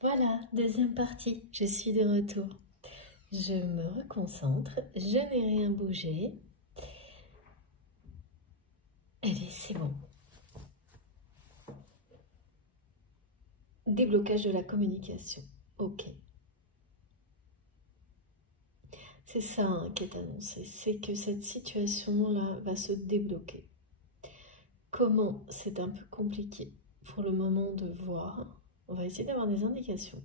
Voilà, deuxième partie, je suis de retour. Je me reconcentre, je n'ai rien bougé. Allez, c'est bon. Déblocage de la communication. Ok. C'est ça qui est annoncé, c'est que cette situation-là va se débloquer. Comment? C'est un peu compliqué pour le moment de voir. On va essayer d'avoir des indications.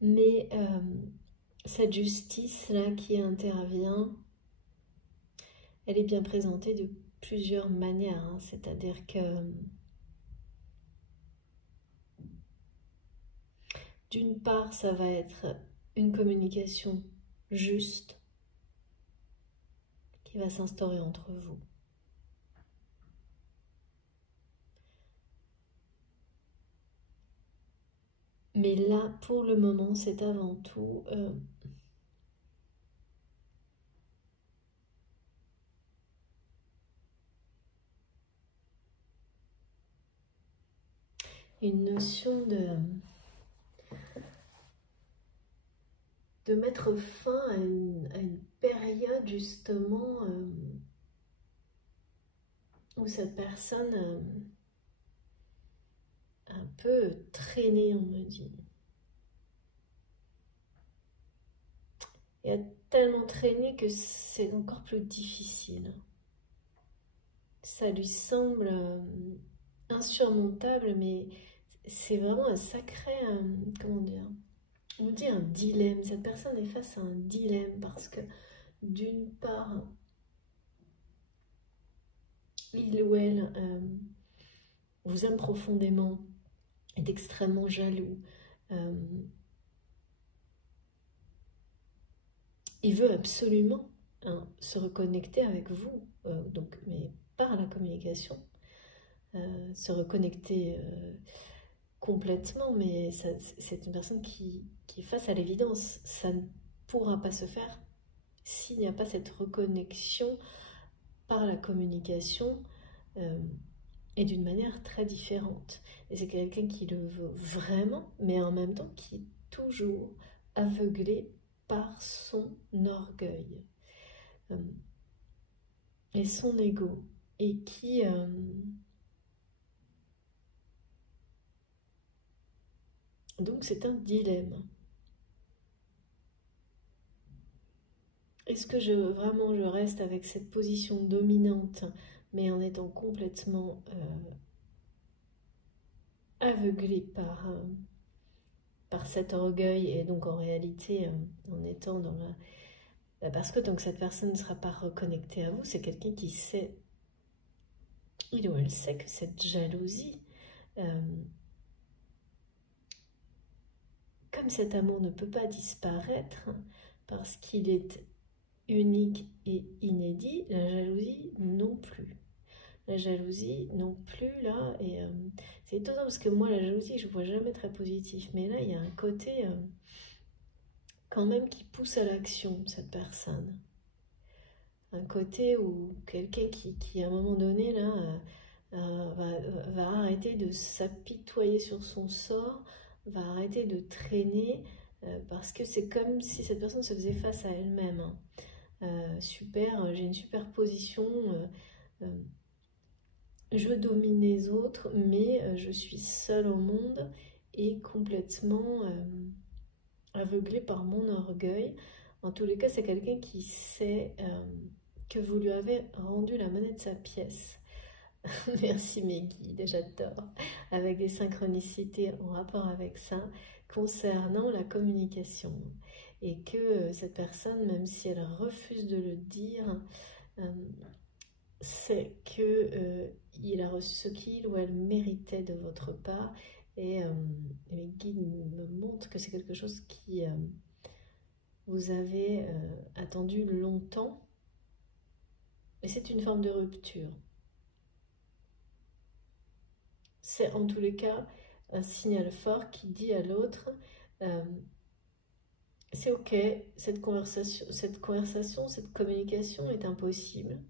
Mais cette justice-là qui intervient, elle est bien présentée de plusieurs manières. Hein. C'est-à-dire que d'une part, ça va être une communication juste qui va s'instaurer entre vous. Mais là, pour le moment, c'est avant tout une notion de mettre fin à une période justement où cette personne un peu traîné, on me dit. Et a tellement traîné que c'est encore plus difficile. Ça lui semble insurmontable, mais c'est vraiment un sacré, comment dire, on dit un dilemme. Cette personne est face à un dilemme parce que d'une part, il ou elle vous aime profondément, est extrêmement jaloux, il veut absolument se reconnecter avec vous, donc, mais par la communication, se reconnecter complètement, mais c'est une personne qui est face à l'évidence. Ça ne pourra pas se faire s'il n'y a pas cette reconnexion par la communication et d'une manière très différente. Et c'est quelqu'un qui le veut vraiment, mais en même temps qui est toujours aveuglé par son orgueil et son ego, et qui donc c'est un dilemme. Est-ce que vraiment je reste avec cette position dominante, mais en étant complètement aveuglé par cet orgueil, et donc en réalité en étant dans la... Parce que tant que cette personne ne sera pas reconnectée à vous, c'est quelqu'un qui sait, il ou elle sait que cette jalousie, comme cet amour ne peut pas disparaître, parce qu'il est unique et inédit, la jalousie non plus. La jalousie non plus, là, et c'est étonnant parce que moi, la jalousie, je ne vois jamais très positif, mais là, il y a un côté quand même qui pousse à l'action, cette personne. Un côté où quelqu'un qui, à un moment donné, là, va arrêter de s'apitoyer sur son sort, va arrêter de traîner, parce que c'est comme si cette personne se faisait face à elle-même. Hein. Super, j'ai une super position, je domine les autres, mais je suis seule au monde et complètement aveuglée par mon orgueil. En tous les cas, c'est quelqu'un qui sait que vous lui avez rendu la monnaie de sa pièce. Merci mes guides, j'adore. Avec des synchronicités en rapport avec ça, concernant la communication. Et que cette personne, même si elle refuse de le dire, c'est qu'il a reçu ce qu'il ou elle méritait de votre part. Et mes guides me montrent que c'est quelque chose qui vous avez attendu longtemps. Et c'est une forme de rupture. C'est en tous les cas un signal fort qui dit à l'autre c'est ok, cette conversation, cette communication est impossible.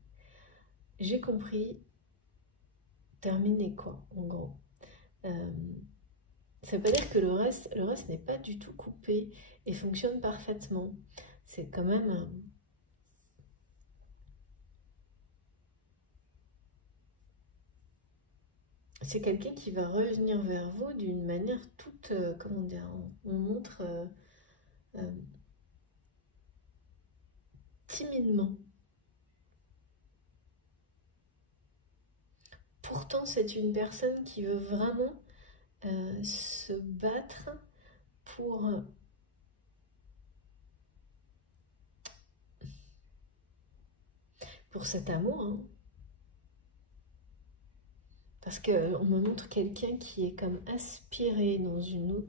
J'ai compris, terminez quoi, en gros. Ça veut pas dire que le reste n'est pas du tout coupé et fonctionne parfaitement. C'est quand même... C'est quelqu'un qui va revenir vers vous d'une manière toute... comment dire, on montre timidement. Pourtant, c'est une personne qui veut vraiment se battre pour cet amour, hein. Parce qu'on me montre quelqu'un qui est comme aspiré dans une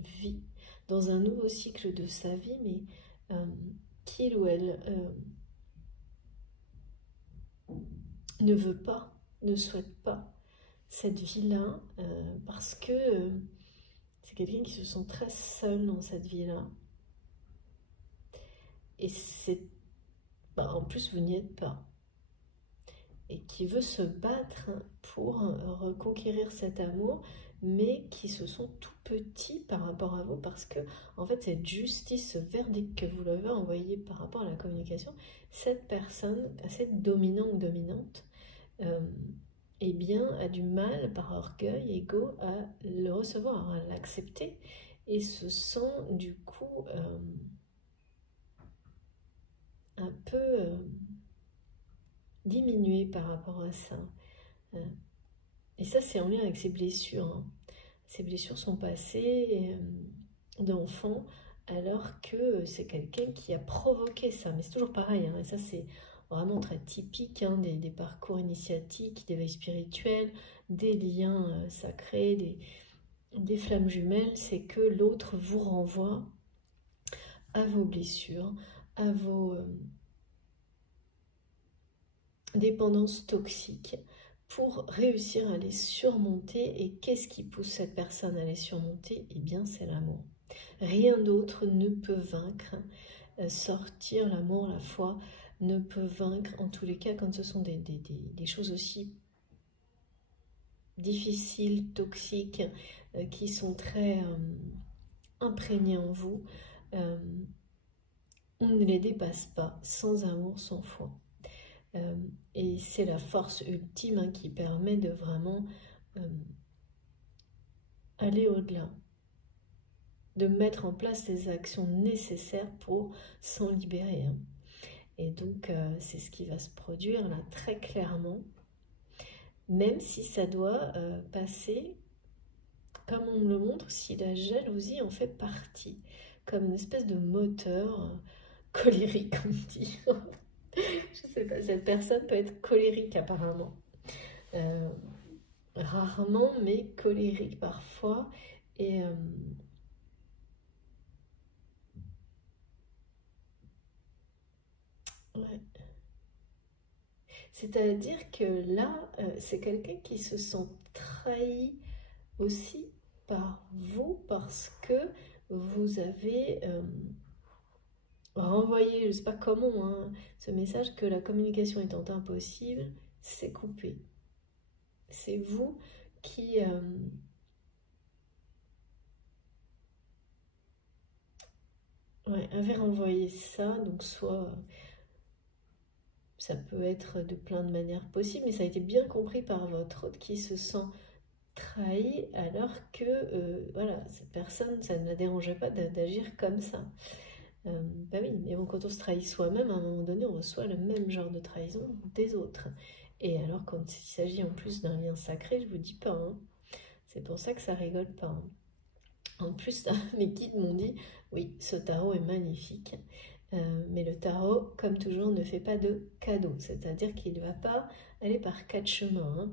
vie, dans un nouveau cycle de sa vie, mais qu'il ou elle ne veut pas, ne souhaite pas cette vie-là, parce que c'est quelqu'un qui se sent très seul dans cette vie-là. Et c'est... en plus, vous n'y êtes pas. Et qui veut se battre pour reconquérir cet amour, mais qui se sont tout petits par rapport à vous, parce que, en fait, cette justice, ce verdict que vous leur avez envoyé par rapport à la communication, cette personne assez dominant ou dominante, eh bien, a du mal, par orgueil, ego, à le recevoir, à l'accepter, et se sent, du coup, un peu diminué par rapport à ça. Et ça, c'est en lien avec ses blessures, hein. Ces blessures sont passées d'enfant, alors que c'est quelqu'un qui a provoqué ça. Mais c'est toujours pareil, hein, et ça, c'est vraiment très typique, hein, des parcours initiatiques, d'éveil spirituel, des liens sacrés, des flammes jumelles. C'est que l'autre vous renvoie à vos blessures, à vos dépendances toxiques, pour réussir à les surmonter. Et qu'est-ce qui pousse cette personne à les surmonter? Eh bien, c'est l'amour. Rien d'autre ne peut vaincre. Sortir l'amour, la foi, ne peut vaincre, en tous les cas, quand ce sont des choses aussi difficiles, toxiques, qui sont très imprégnées en vous. On ne les dépasse pas, sans amour, sans foi. Et c'est la force ultime, hein, qui permet de vraiment aller au-delà, de mettre en place les actions nécessaires pour s'en libérer, hein. Et donc, c'est ce qui va se produire là très clairement, même si ça doit passer, comme on me le montre, si la jalousie en fait partie, comme une espèce de moteur colérique, on dit. Je sais pas, cette personne peut être colérique apparemment. Rarement, mais colérique parfois. Et ouais. C'est-à-dire que là, c'est quelqu'un qui se sent trahi aussi par vous, parce que vous avez renvoyé, je ne sais pas comment, hein, ce message que la communication étant impossible, c'est coupé. C'est vous qui... ouais, avez renvoyé ça, donc soit... ça peut être de plein de manières possibles, mais ça a été bien compris par votre hôte qui se sent trahi, alors que voilà, cette personne, ça ne la dérangeait pas d'agir comme ça. Bah oui, mais bon, quand on se trahit soi-même, à un moment donné, on reçoit le même genre de trahison des autres. Et alors, quand il s'agit en plus d'un lien sacré, je vous dis pas, hein, c'est pour ça que ça rigole pas, hein. En plus, mes guides m'ont dit, oui, ce tarot est magnifique, mais le tarot, comme toujours, ne fait pas de cadeaux, c'est-à-dire qu'il ne va pas aller par quatre chemins,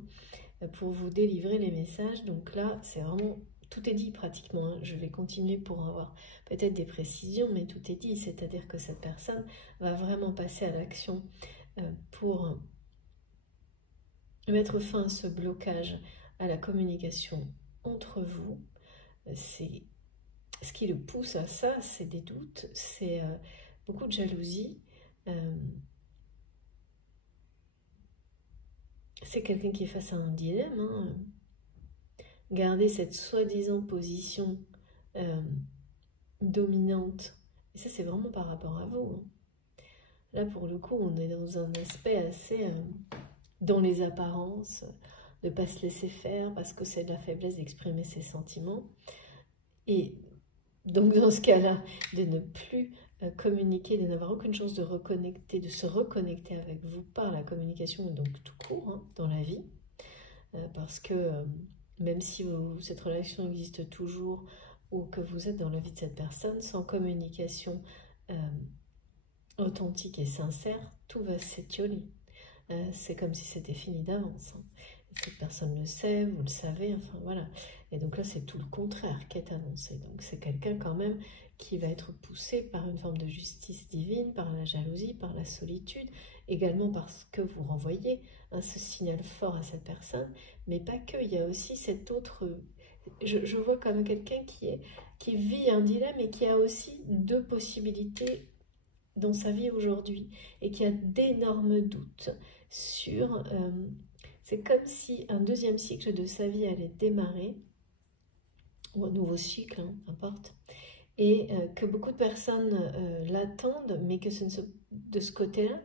hein, pour vous délivrer les messages. Donc là, c'est vraiment... tout est dit pratiquement, hein. Je vais continuer pour avoir peut-être des précisions, mais tout est dit. C'est-à-dire que cette personne va vraiment passer à l'action pour mettre fin à ce blocage à la communication entre vous. C'est ce qui le pousse à ça, c'est des doutes, c'est beaucoup de jalousie. C'est quelqu'un qui est face à un dilemme, hein. garder cette soi-disant position dominante. Et ça, c'est vraiment par rapport à vous. Hein. Là, pour le coup, on est dans un aspect assez dans les apparences, de ne pas se laisser faire parce que c'est de la faiblesse d'exprimer ses sentiments. Et donc, dans ce cas-là, de ne plus communiquer, de n'avoir aucune chance de reconnecter, de se reconnecter avec vous par la communication, donc tout court, hein, dans la vie. Parce que même si cette relation existe toujours ou que vous êtes dans la vie de cette personne, sans communication authentique et sincère, tout va s'étioler. C'est comme si c'était fini d'avance. Hein. Cette personne le sait, vous le savez, enfin voilà. Et donc là, c'est tout le contraire qui est annoncé. Donc c'est quelqu'un quand même qui va être poussé par une forme de justice divine, par la jalousie, par la solitude, également parce que vous renvoyez ce signal fort à cette personne, mais pas que, il y a aussi cet autre... Je vois comme quelqu'un qui vit un dilemme et qui a aussi deux possibilités dans sa vie aujourd'hui et qui a d'énormes doutes sur... c'est comme si un deuxième cycle de sa vie allait démarrer, ou un nouveau cycle, hein, importe, et que beaucoup de personnes l'attendent, mais que ce ne soit de ce côté-là.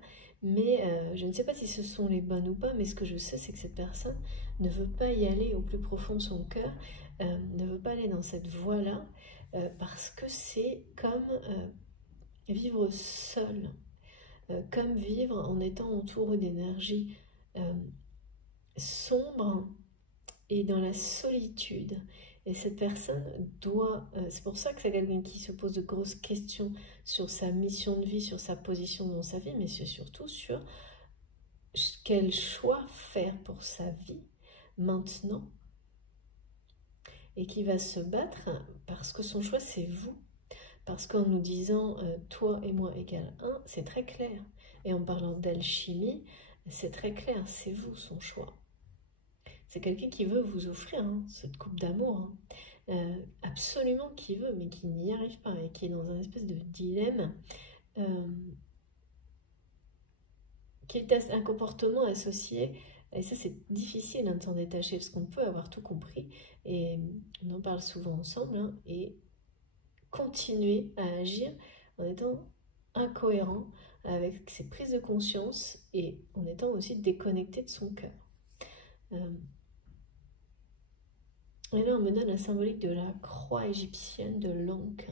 Mais je ne sais pas si ce sont les bonnes ou pas, mais ce que je sais, c'est que cette personne ne veut pas y aller au plus profond de son cœur, ne veut pas aller dans cette voie-là, parce que c'est comme vivre seul, comme vivre en étant entouré d'énergie sombre et dans la solitude. Et cette personne doit... c'est pour ça que c'est quelqu'un qui se pose de grosses questions sur sa mission de vie, sur sa position dans sa vie, mais c'est surtout sur quel choix faire pour sa vie maintenant. Et qui va se battre parce que son choix, c'est vous. Parce qu'en nous disant toi et moi égale 1, c'est très clair. Et en parlant d'alchimie, c'est très clair, c'est vous son choix. C'est quelqu'un qui veut vous offrir hein, cette coupe d'amour, hein. Absolument qui veut, mais qui n'y arrive pas et qui est dans un espèce de dilemme, qui est un comportement associé, et ça c'est difficile hein, de s'en détacher parce qu'on peut avoir tout compris, et on en parle souvent ensemble, hein, et continuer à agir en étant incohérent avec ses prises de conscience et en étant aussi déconnecté de son cœur. Et là, on me donne la symbolique de la croix égyptienne de l'Ankh.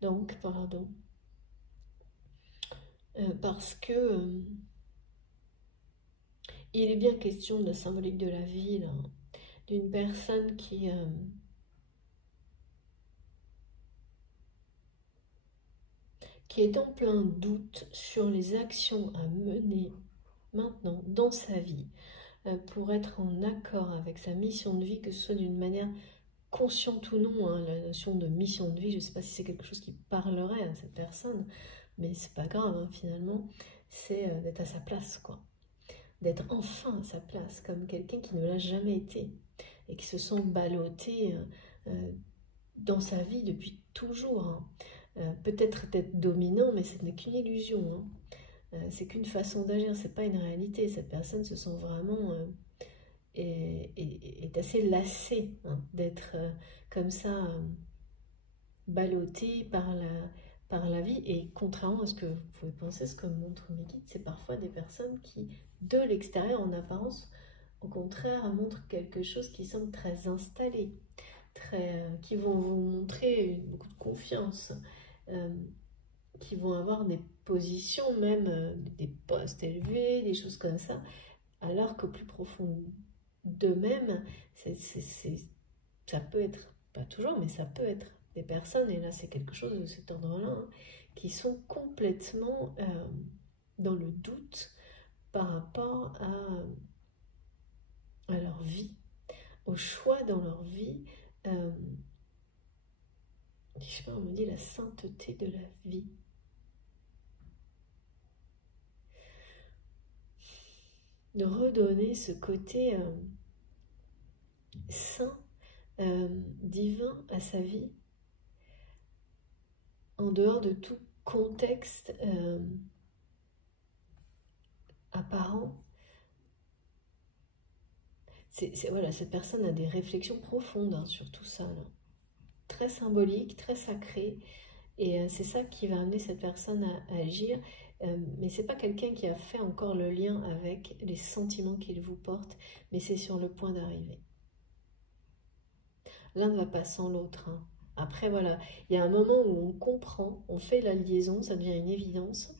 Donc, pardon. Parce que il est bien question de la symbolique de la vie, d'une personne qui est en plein doute sur les actions à mener maintenant dans sa vie pour être en accord avec sa mission de vie, que ce soit d'une manière consciente ou non, hein, la notion de mission de vie, je ne sais pas si c'est quelque chose qui parlerait à cette personne, mais c'est pas grave, hein, finalement, c'est d'être à sa place, quoi. D'être enfin à sa place, comme quelqu'un qui ne l'a jamais été, et qui se sent ballotté dans sa vie depuis toujours. Hein. Peut-être d'être dominant, mais ce n'est qu'une illusion. Hein. C'est qu'une façon d'agir, c'est pas une réalité. Cette personne se sent vraiment... est assez lassée hein, d'être comme ça ballotté par la vie, et contrairement à ce que vous pouvez penser, ce que montrent mes guides, c'est parfois des personnes qui, de l'extérieur, en apparence, au contraire, montrent quelque chose qui semble très installé, qui vont vous montrer beaucoup de confiance, qui vont avoir des positions, même des postes élevés, des choses comme ça, alors qu'au plus profond d'eux-mêmes, ça peut être, pas toujours, mais ça peut être des personnes, et là c'est quelque chose de cet ordre-là, hein, qui sont complètement dans le doute par rapport à leur vie, au choix dans leur vie. Je sais pas, on me dit la sainteté de la vie. De redonner ce côté saint, divin à sa vie, en dehors de tout contexte apparent. Voilà, cette personne a des réflexions profondes hein, sur tout ça, là. Très symbolique, très sacré. Et c'est ça qui va amener cette personne à agir. Mais c'est pas quelqu'un qui a fait encore le lien avec les sentiments qu'il vous porte, mais c'est sur le point d'arriver. L'un ne va pas sans l'autre. Hein. Après, voilà, il y a un moment où on comprend, on fait la liaison, ça devient une évidence.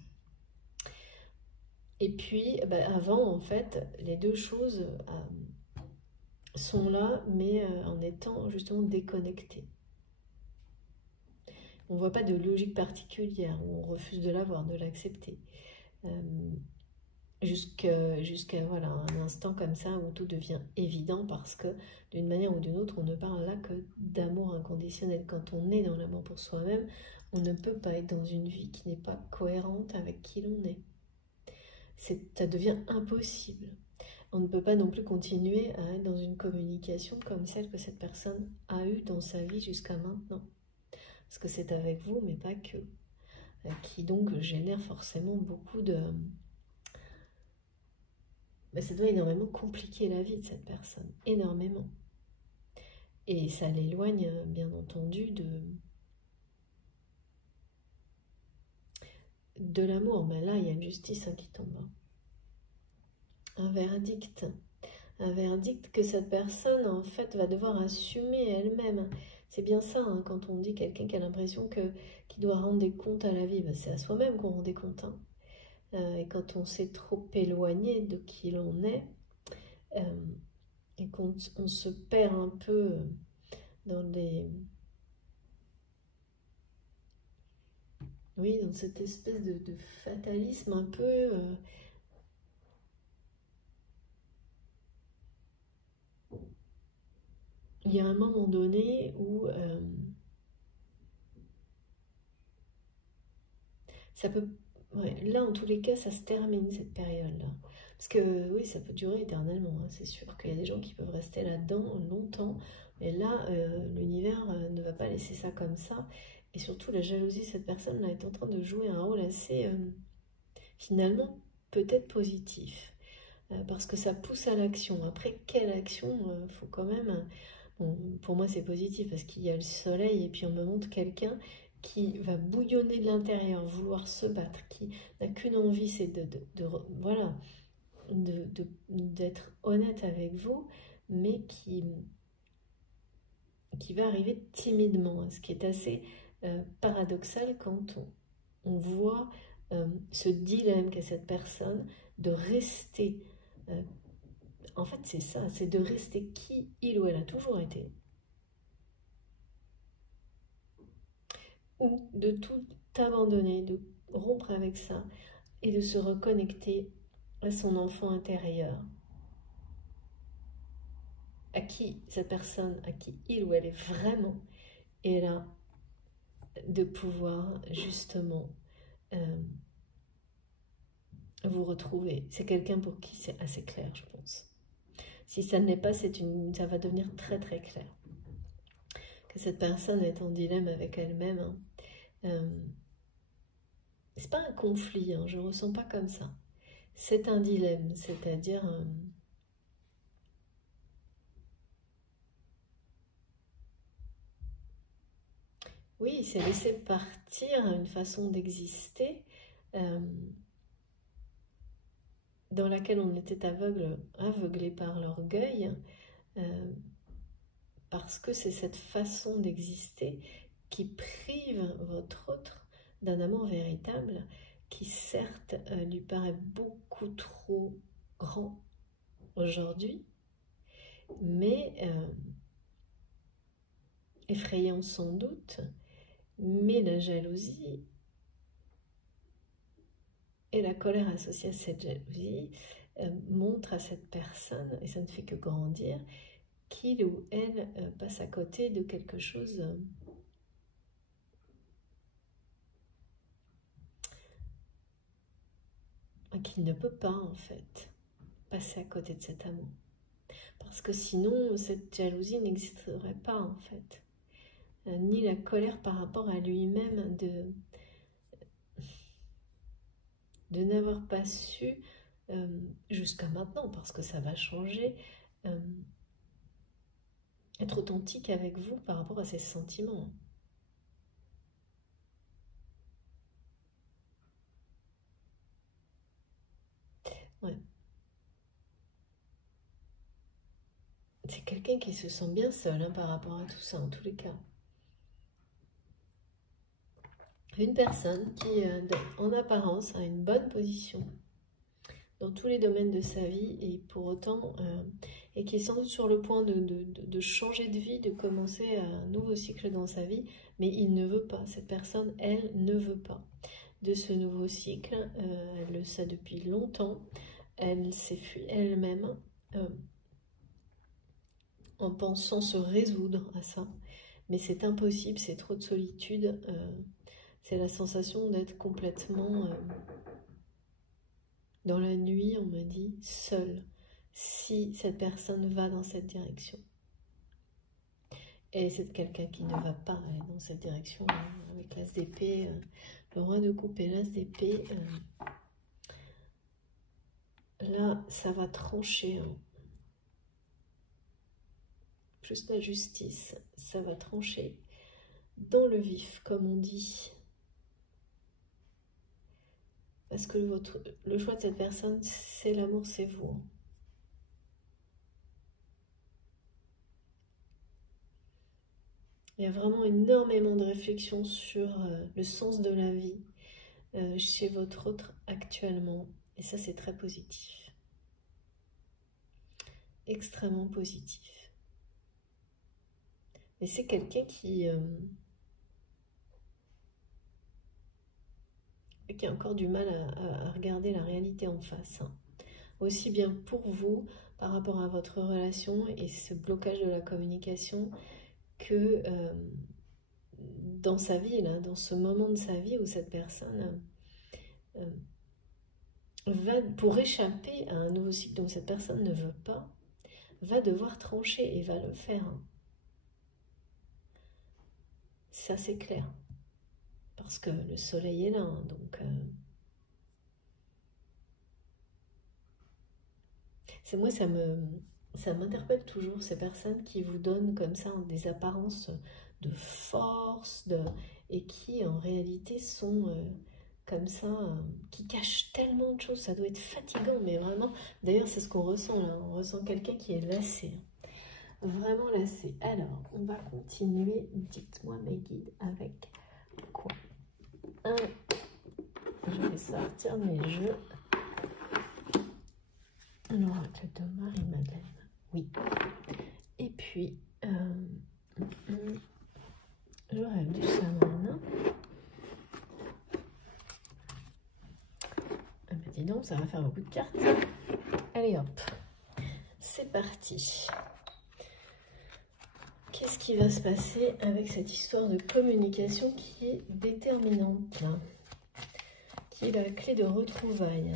Et puis, avant, en fait, les deux choses sont là, mais en étant justement déconnectées. On ne voit pas de logique particulière, on refuse de l'avoir, de l'accepter. Jusqu'à voilà, un instant comme ça où tout devient évident parce que d'une manière ou d'une autre, on ne parle là que d'amour inconditionnel. Quand on est dans l'amour pour soi-même, on ne peut pas être dans une vie qui n'est pas cohérente avec qui l'on est. Ça devient impossible. On ne peut pas non plus continuer à être dans une communication comme celle que cette personne a eue dans sa vie jusqu'à maintenant. Parce que c'est avec vous, mais pas que. Qui donc génère forcément beaucoup de... ça doit énormément compliquer la vie de cette personne. Énormément. Et ça l'éloigne, bien entendu, de l'amour. Mais là, il y a une justice qui tombe. Un verdict. Un verdict que cette personne, en fait, va devoir assumer elle-même. C'est bien ça, hein, quand on dit quelqu'un qui a l'impression qu'il doit rendre des comptes à la vie. C'est à soi-même qu'on rend des comptes. Hein. Et quand on s'est trop éloigné de qui l'on est, et qu'on se perd un peu dans les... Oui, dans cette espèce de fatalisme un peu... il y a un moment donné où ça peut... Ouais, là, en tous les cas, ça se termine, cette période-là. Parce que, oui, ça peut durer éternellement. Hein. C'est sûr qu'il y a des gens qui peuvent rester là-dedans longtemps. Mais là, l'univers ne va pas laisser ça comme ça. Et surtout, la jalousie de cette personne-là est en train de jouer un rôle assez, finalement, peut-être positif. Parce que ça pousse à l'action. Après, quelle action faut quand même... Bon, pour moi, c'est positif parce qu'il y a le soleil et puis on me montre quelqu'un qui va bouillonner de l'intérieur, vouloir se battre, qui n'a qu'une envie, c'est voilà, d'être honnête avec vous, mais qui va arriver timidement, ce qui est assez paradoxal quand on voit ce dilemme qu'a cette personne de rester... en fait, c'est ça, c'est de rester qui il ou elle a toujours été. Ou de tout abandonner, de rompre avec ça et de se reconnecter à son enfant intérieur. À qui cette personne, à qui il ou elle est vraiment, et là, de pouvoir justement vous retrouver. C'est quelqu'un pour qui c'est assez clair, je pense. Si ça ne l'est pas, ça va devenir très très clair. Que cette personne est en dilemme avec elle-même. Hein. C'est pas un conflit, hein, je ne ressens pas comme ça. C'est un dilemme, c'est-à-dire... oui, c'est laisser partir une façon d'exister dans laquelle on était aveuglé par l'orgueil, parce que c'est cette façon d'exister qui prive votre autre d'un amour véritable, qui certes lui paraît beaucoup trop grand aujourd'hui, mais effrayant sans doute, mais la jalousie et la colère associée à cette jalousie montre à cette personne, et ça ne fait que grandir, qu'il ou elle passe à côté de quelque chose qu'il ne peut pas en fait passer à côté de cet amour. Parce que sinon, cette jalousie n'existerait pas en fait. Ni la colère par rapport à lui-même de n'avoir pas su, jusqu'à maintenant, parce que ça va changer, être authentique avec vous par rapport à ses sentiments. Ouais. C'est quelqu'un qui se sent bien seul hein, par rapport à tout ça, en tous les cas. Une personne qui, en apparence, a une bonne position dans tous les domaines de sa vie et pour autant, et qui est sans doute sur le point de changer de vie, de commencer un nouveau cycle dans sa vie, mais il ne veut pas. Cette personne, elle, ne veut pas de ce nouveau cycle. Elle le sait depuis longtemps. Elle s'est fuie elle-même. En pensant se résoudre à ça. Mais c'est impossible, c'est trop de solitude. C'est la sensation d'être complètement dans la nuit, on me dit, seule, si cette personne va dans cette direction. Et c'est quelqu'un qui ne va pas aller dans cette direction, avec l'as d'épée, le roi de coupe et l'as d'épée. Là, ça va trancher. Hein. Plus la justice, ça va trancher dans le vif, comme on dit. Parce que le choix de cette personne, c'est l'amour, c'est vous. Il y a vraiment énormément de réflexion sur le sens de la vie chez votre autre actuellement. Et ça, c'est très positif. Extrêmement positif. Et c'est quelqu'un qui a encore du mal à regarder la réalité en face. Hein. Aussi bien pour vous, par rapport à votre relation et ce blocage de la communication, que dans sa vie, là, dans ce moment de sa vie où cette personne va, pour échapper à un nouveau cycle dont cette personne ne veut pas, va devoir trancher et va le faire. Ça, c'est clair. Parce que le soleil est là, hein, donc... moi, ça m'interpelle toujours, ces personnes qui vous donnent comme ça des apparences de force, et qui en réalité sont comme ça, qui cachent tellement de choses. Ça doit être fatigant, mais vraiment, d'ailleurs c'est ce qu'on ressent là, on ressent quelqu'un qui est lassé. Vraiment lassé. Alors, on va continuer, dites-moi mes guides, avec quoi? Je vais sortir mes jeux. L'oracle de Marie-Madeleine. Oui. Et puis, le rêve du chaman. Ah ben dis donc, ça va faire beaucoup de cartes. Allez hop, c'est parti. Qu'est-ce qui va se passer avec cette histoire de communication qui est déterminante, là, qui est la clé de retrouvailles,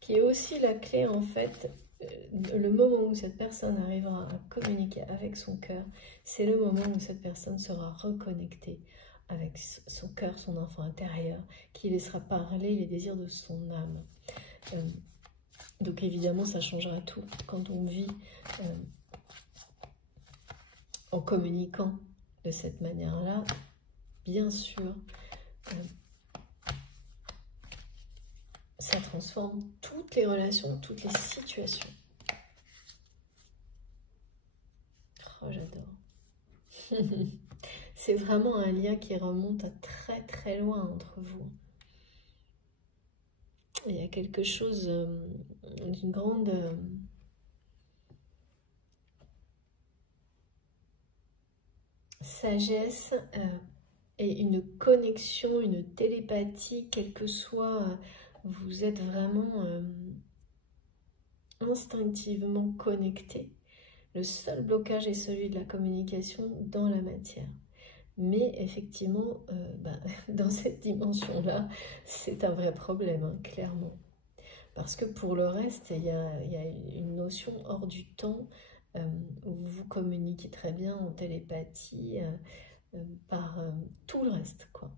qui est aussi la clé, en fait, le moment où cette personne arrivera à communiquer avec son cœur, c'est le moment où cette personne sera reconnectée avec son cœur, son enfant intérieur, qui laissera parler les désirs de son âme. Donc évidemment, ça changera tout quand on vit en communiquant de cette manière-là. Bien sûr, ça transforme toutes les relations, toutes les situations. Oh, j'adore. C'est vraiment un lien qui remonte à très très loin entre vous. Il y a quelque chose d'une grande sagesse et une connexion, une télépathie, quel que soit, vous êtes vraiment instinctivement connecté. Le seul blocage est celui de la communication dans la matière. Mais effectivement, dans cette dimension-là, c'est un vrai problème, hein, clairement. Parce que pour le reste, il y a une notion hors du temps où vous communiquez très bien en télépathie par tout le reste, quoi.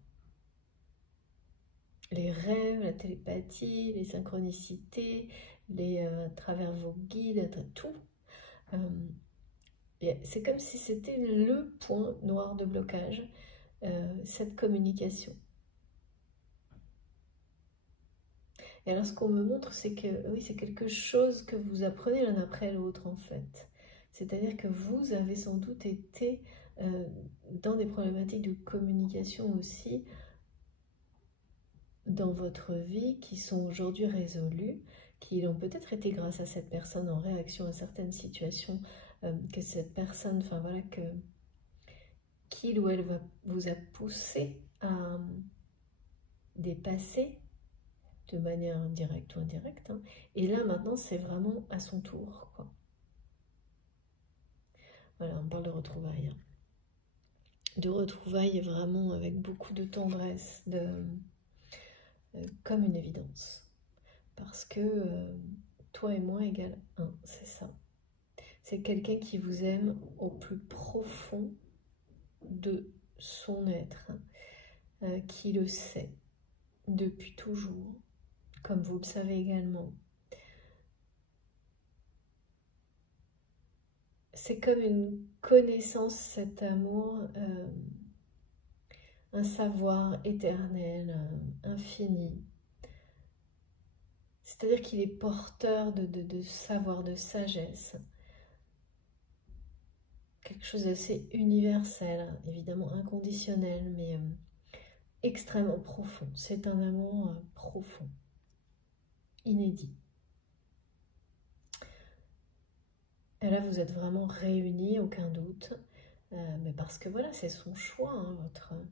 Les rêves, la télépathie, les synchronicités, à travers vos guides, tout. C'est comme si c'était le point noir de blocage, cette communication. Et alors ce qu'on me montre, c'est que oui, c'est quelque chose que vous apprenez l'un après l'autre en fait. C'est-à-dire que vous avez sans doute été dans des problématiques de communication aussi dans votre vie qui sont aujourd'hui résolues, qui ont peut-être été grâce à cette personne en réaction à certaines situations que cette personne, enfin voilà, qu'il ou elle vous a poussé à dépasser de manière directe ou indirecte. Hein. Et là, maintenant, c'est vraiment à son tour, quoi. Voilà, on parle de retrouvailles. Hein. De retrouvailles vraiment avec beaucoup de tendresse, comme une évidence. Parce que toi et moi égale 1, c'est ça. C'est quelqu'un qui vous aime au plus profond de son être, qui le sait depuis toujours, comme vous le savez également. C'est comme une connaissance, cet amour, un savoir éternel, infini. C'est-à-dire qu'il est porteur de savoir, de sagesse. Quelque chose d'assez universel, évidemment inconditionnel, mais extrêmement profond. C'est un amour profond, inédit. Et là, vous êtes vraiment réunis, aucun doute. Mais parce que voilà, c'est son choix, hein,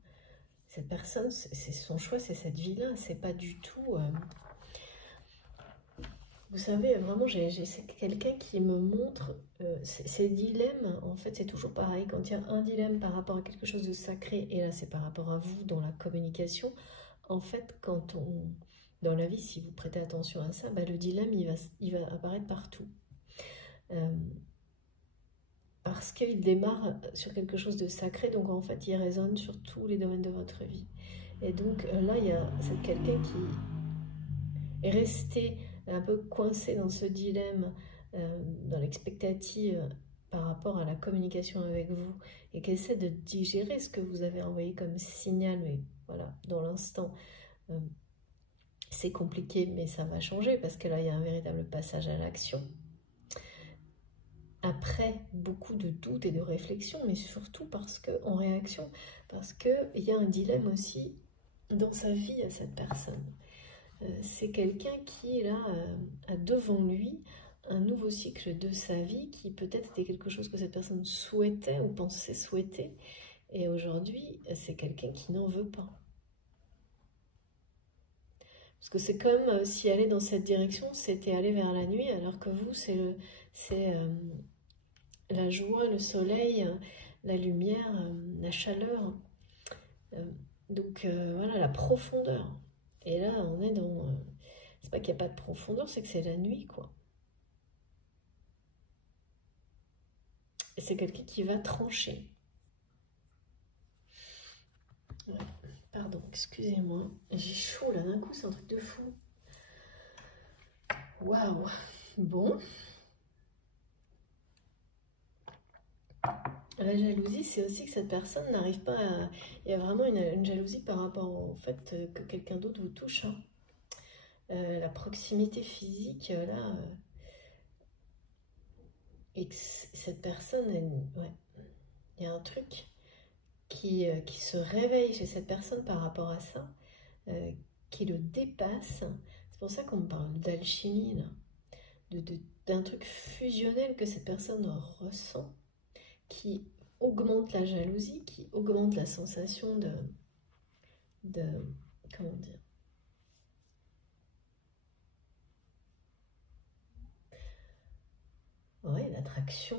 cette personne, c'est son choix, c'est cette vie-là. C'est pas du tout... Vous savez, vraiment, c'est quelqu'un qui me montre ces dilemmes. En fait, c'est toujours pareil. Quand il y a un dilemme par rapport à quelque chose de sacré, et là, c'est par rapport à vous dans la communication. En fait, dans la vie, si vous prêtez attention à ça, bah, le dilemme, il va apparaître partout. Parce qu'il démarre sur quelque chose de sacré, donc en fait, il résonne sur tous les domaines de votre vie. Et donc là, c'est quelqu'un qui est resté un peu coincé dans ce dilemme, dans l'expectative par rapport à la communication avec vous, et qui essaie de digérer ce que vous avez envoyé comme signal, mais voilà, dans l'instant, c'est compliqué, mais ça va changer, parce que là, il y a un véritable passage à l'action. Après beaucoup de doutes et de réflexions, mais surtout en réaction, parce qu'il y a un dilemme aussi dans sa vie à cette personne. C'est quelqu'un qui là a devant lui un nouveau cycle de sa vie qui peut-être était quelque chose que cette personne souhaitait ou pensait souhaiter, et aujourd'hui c'est quelqu'un qui n'en veut pas. Parce que c'est comme si aller dans cette direction, c'était aller vers la nuit, alors que vous, c'est la joie, le soleil, la lumière, la chaleur. Donc voilà, la profondeur. Et là, on est dans... c'est pas qu'il n'y a pas de profondeur, c'est que c'est la nuit, quoi. Et c'est quelqu'un qui va trancher. Ouais. Pardon, excusez-moi. J'ai chaud là, d'un coup, c'est un truc de fou. Waouh. Bon. La jalousie, c'est aussi que cette personne n'arrive pas à... Il y a vraiment une jalousie par rapport au fait que quelqu'un d'autre vous touche. Hein. La proximité physique, là... et que cette personne, ouais, il y a un truc qui se réveille chez cette personne par rapport à ça, qui le dépasse. C'est pour ça qu'on me parle d'alchimie, là, d'un truc fusionnel que cette personne ressent, qui augmente la jalousie, qui augmente la sensation de comment dire, ouais, l'attraction,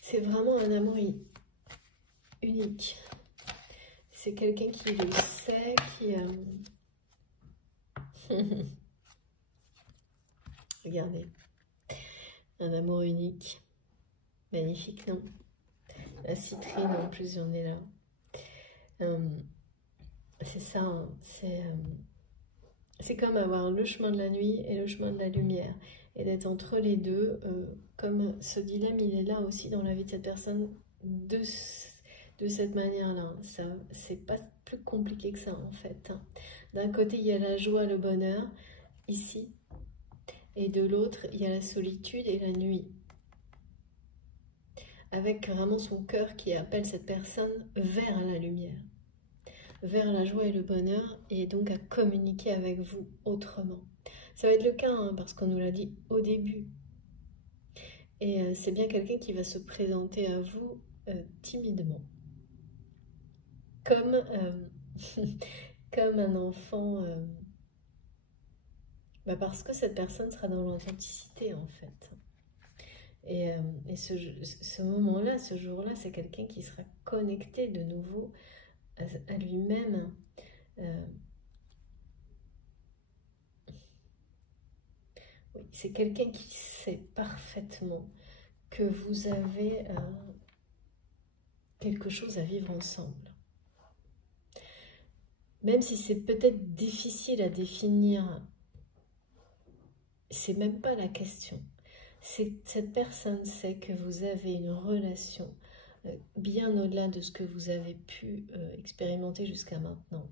c'est vraiment un amour unique. C'est quelqu'un qui le sait, qui... Regardez. Un amour unique. Magnifique, non? La citrine, en plus, j'en ai là. C'est ça, hein, c'est comme avoir le chemin de la nuit et le chemin de la lumière. Et d'être entre les deux, comme ce dilemme, il est là aussi dans la vie de cette personne, de cette manière-là. Ça, c'est pas plus compliqué que ça, en fait, hein. D'un côté, il y a la joie, le bonheur, ici. Et de l'autre, il y a la solitude et la nuit. Avec vraiment son cœur qui appelle cette personne vers la lumière, vers la joie et le bonheur, et donc à communiquer avec vous autrement. Ça va être le cas, hein, parce qu'on nous l'a dit au début. Et c'est bien quelqu'un qui va se présenter à vous timidement. Comme, comme un enfant... parce que cette personne sera dans l'authenticité, en fait. Et ce moment-là, ce jour-là, c'est quelqu'un qui sera connecté de nouveau à lui-même. Oui, c'est quelqu'un qui sait parfaitement que vous avez quelque chose à vivre ensemble. Même si c'est peut-être difficile à définir, c'est même pas la question. Cette personne sait que vous avez une relation bien au-delà de ce que vous avez pu expérimenter jusqu'à maintenant,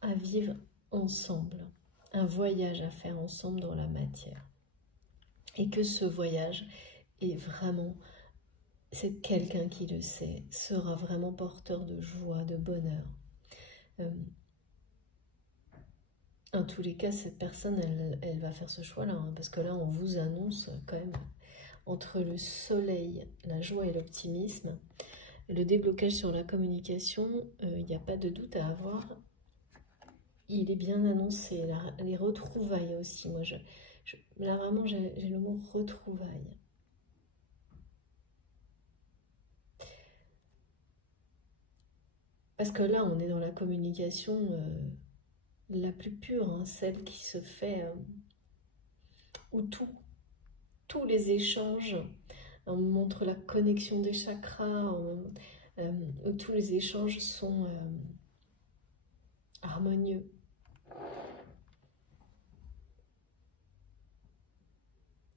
à vivre ensemble, un voyage à faire ensemble dans la matière. Et que ce voyage est vraiment, c'est quelqu'un qui le sait, sera vraiment porteur de joie, de bonheur. En tous les cas, cette personne, elle va faire ce choix-là, hein, parce que là, on vous annonce quand même, entre le soleil, la joie et l'optimisme, le déblocage sur la communication, il n'y a pas de doute à avoir. Il est bien annoncé. Les retrouvailles aussi. Moi, là, vraiment, j'ai le mot retrouvailles. Parce que là, on est dans la communication la plus pure, hein, celle qui se fait où tous les échanges, on montre la connexion des chakras, où tous les échanges sont harmonieux.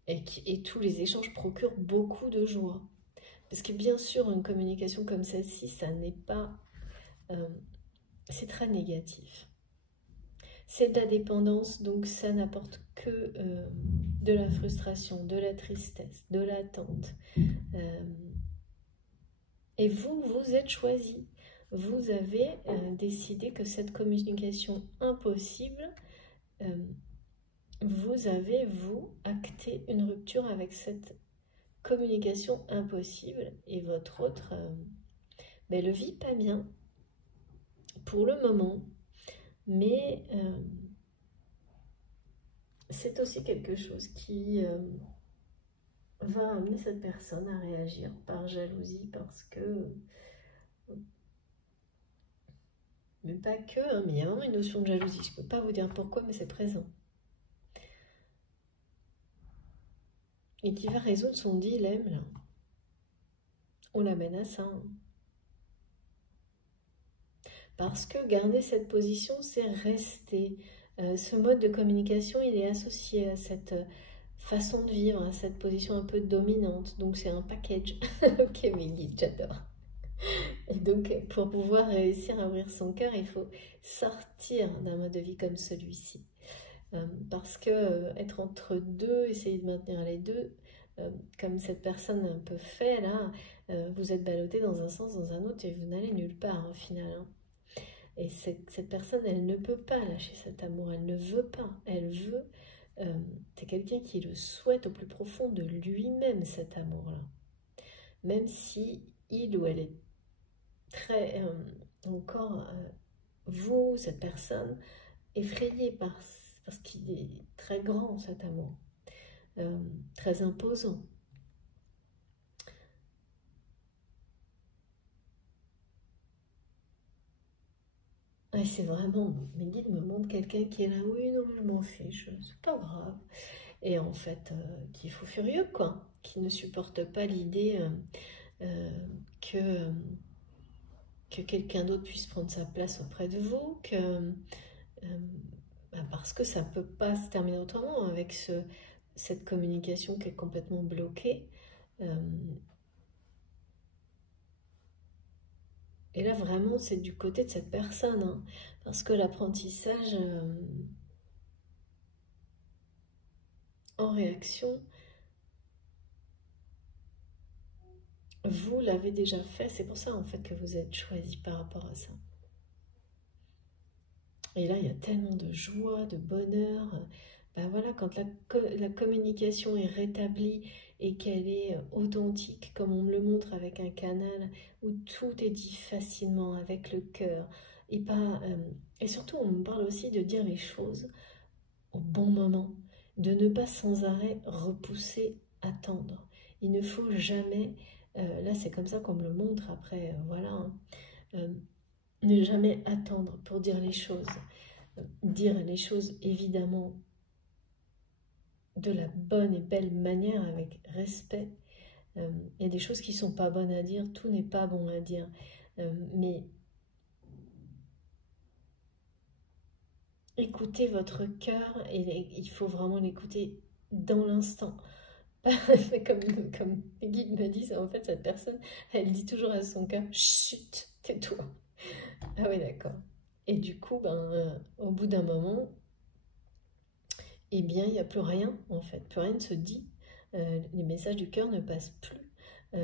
Et tous les échanges procurent beaucoup de joie. Parce que bien sûr, une communication comme celle-ci, ça n'est pas... c'est très négatif. C'est de la dépendance, donc ça n'apporte que de la frustration, de la tristesse, de l'attente. Et vous êtes choisi. Vous avez décidé que cette communication impossible, vous avez, vous, acté une rupture avec cette communication impossible, et votre autre le vit pas bien pour le moment, mais c'est aussi quelque chose qui va amener cette personne à réagir par jalousie, parce que, mais pas que, hein, mais il y a vraiment une notion de jalousie, je ne peux pas vous dire pourquoi, mais c'est présent. Et qui va résoudre son dilemme, là. On l'amène à ça. Hein. Parce que garder cette position, c'est rester. Ce mode de communication, il est associé à cette façon de vivre, à cette position un peu dominante. Donc c'est un package. Ok, mes guides, j'adore. Et donc pour pouvoir réussir à ouvrir son cœur, il faut sortir d'un mode de vie comme celui-ci. Parce que être entre deux, essayer de maintenir les deux, comme cette personne un peu fait là, vous êtes ballotté dans un sens, dans un autre, et vous n'allez nulle part au final. Hein. Et cette personne, elle ne peut pas lâcher cet amour, elle ne veut pas, elle veut, c'est quelqu'un qui le souhaite au plus profond de lui-même, cet amour-là. Même si il ou elle est très, encore, vous, cette personne, effrayé parce qu'il est très grand, cet amour, très imposant. Et c'est vraiment, mes guides me montrent quelqu'un qui est là, oui, non, je m'en fiche, c'est pas grave. et en fait qui est fou furieux, quoi, qui ne supporte pas l'idée que quelqu'un d'autre puisse prendre sa place auprès de vous, parce que ça ne peut pas se terminer autrement avec cette communication qui est complètement bloquée. Et là, vraiment, c'est du côté de cette personne, hein, parce que l'apprentissage en réaction, vous l'avez déjà fait. C'est pour ça, en fait, que vous êtes choisi par rapport à ça. Et là, il y a tellement de joie, de bonheur. Ben voilà, quand la communication est rétablie et qu'elle est authentique, comme on me le montre avec un canal où tout est dit facilement avec le cœur, et surtout on me parle aussi de dire les choses au bon moment, de ne pas sans arrêt repousser, attendre. Il ne faut jamais, là c'est comme ça qu'on me le montre après, voilà, hein, ne jamais attendre pour dire les choses. Dire les choses évidemment de la bonne et belle manière, avec respect. Il y a des choses qui ne sont pas bonnes à dire, tout n'est pas bon à dire, mais écoutez votre cœur, et il faut vraiment l'écouter dans l'instant. Comme les guides me disent, en fait cette personne, elle dit toujours à son cœur, chut, tais-toi. Ah oui, d'accord. Et du coup, au bout d'un moment, eh bien, il n'y a plus rien, en fait. Plus rien ne se dit. Les messages du cœur ne passent plus,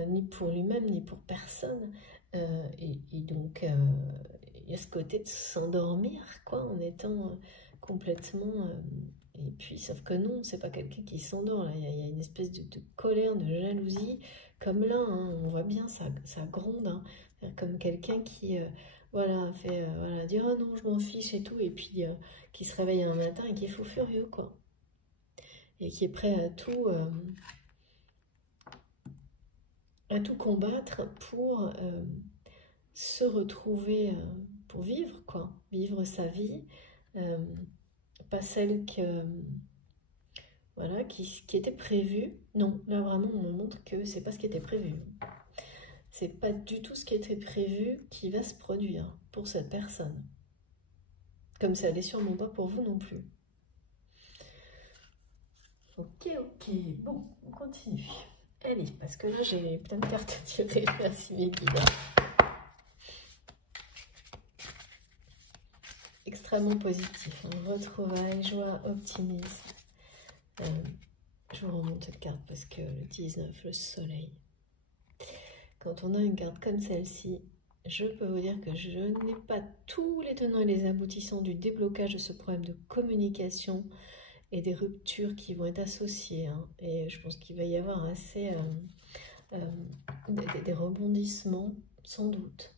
ni pour lui-même, ni pour personne. Et donc, il y a ce côté de s'endormir, quoi, en étant complètement... et puis, sauf que non, c'est pas quelqu'un qui s'endort, là. Il y a une espèce de colère, de jalousie, comme là, hein, on voit bien, ça gronde, hein. Comme quelqu'un qui... voilà, voilà, dire ah non, je m'en fiche et tout, et puis qui se réveille un matin et qui est fou furieux, quoi. Et qui est prêt à tout combattre pour se retrouver, pour vivre, quoi. Vivre sa vie, pas celle voilà, qui était prévue. Non, là vraiment, on me montre que c'est pas ce qui était prévu. C'est pas du tout ce qui était prévu qui va se produire pour cette personne. Comme ça l'est sûrement pas pour vous non plus. Ok, bon, on continue. Allez, parce que là j'ai plein de cartes à tirer, merci mes guides. Extrêmement positif, hein. Retrouvailles, joie, optimisme. Je vous remonte cette carte parce que le 19, le soleil. Quand on a une carte comme celle-ci, je peux vous dire que je n'ai pas tous les tenants et les aboutissants du déblocage de ce problème de communication et des ruptures qui vont être associées, hein. Et je pense qu'il va y avoir assez des rebondissements, sans doute.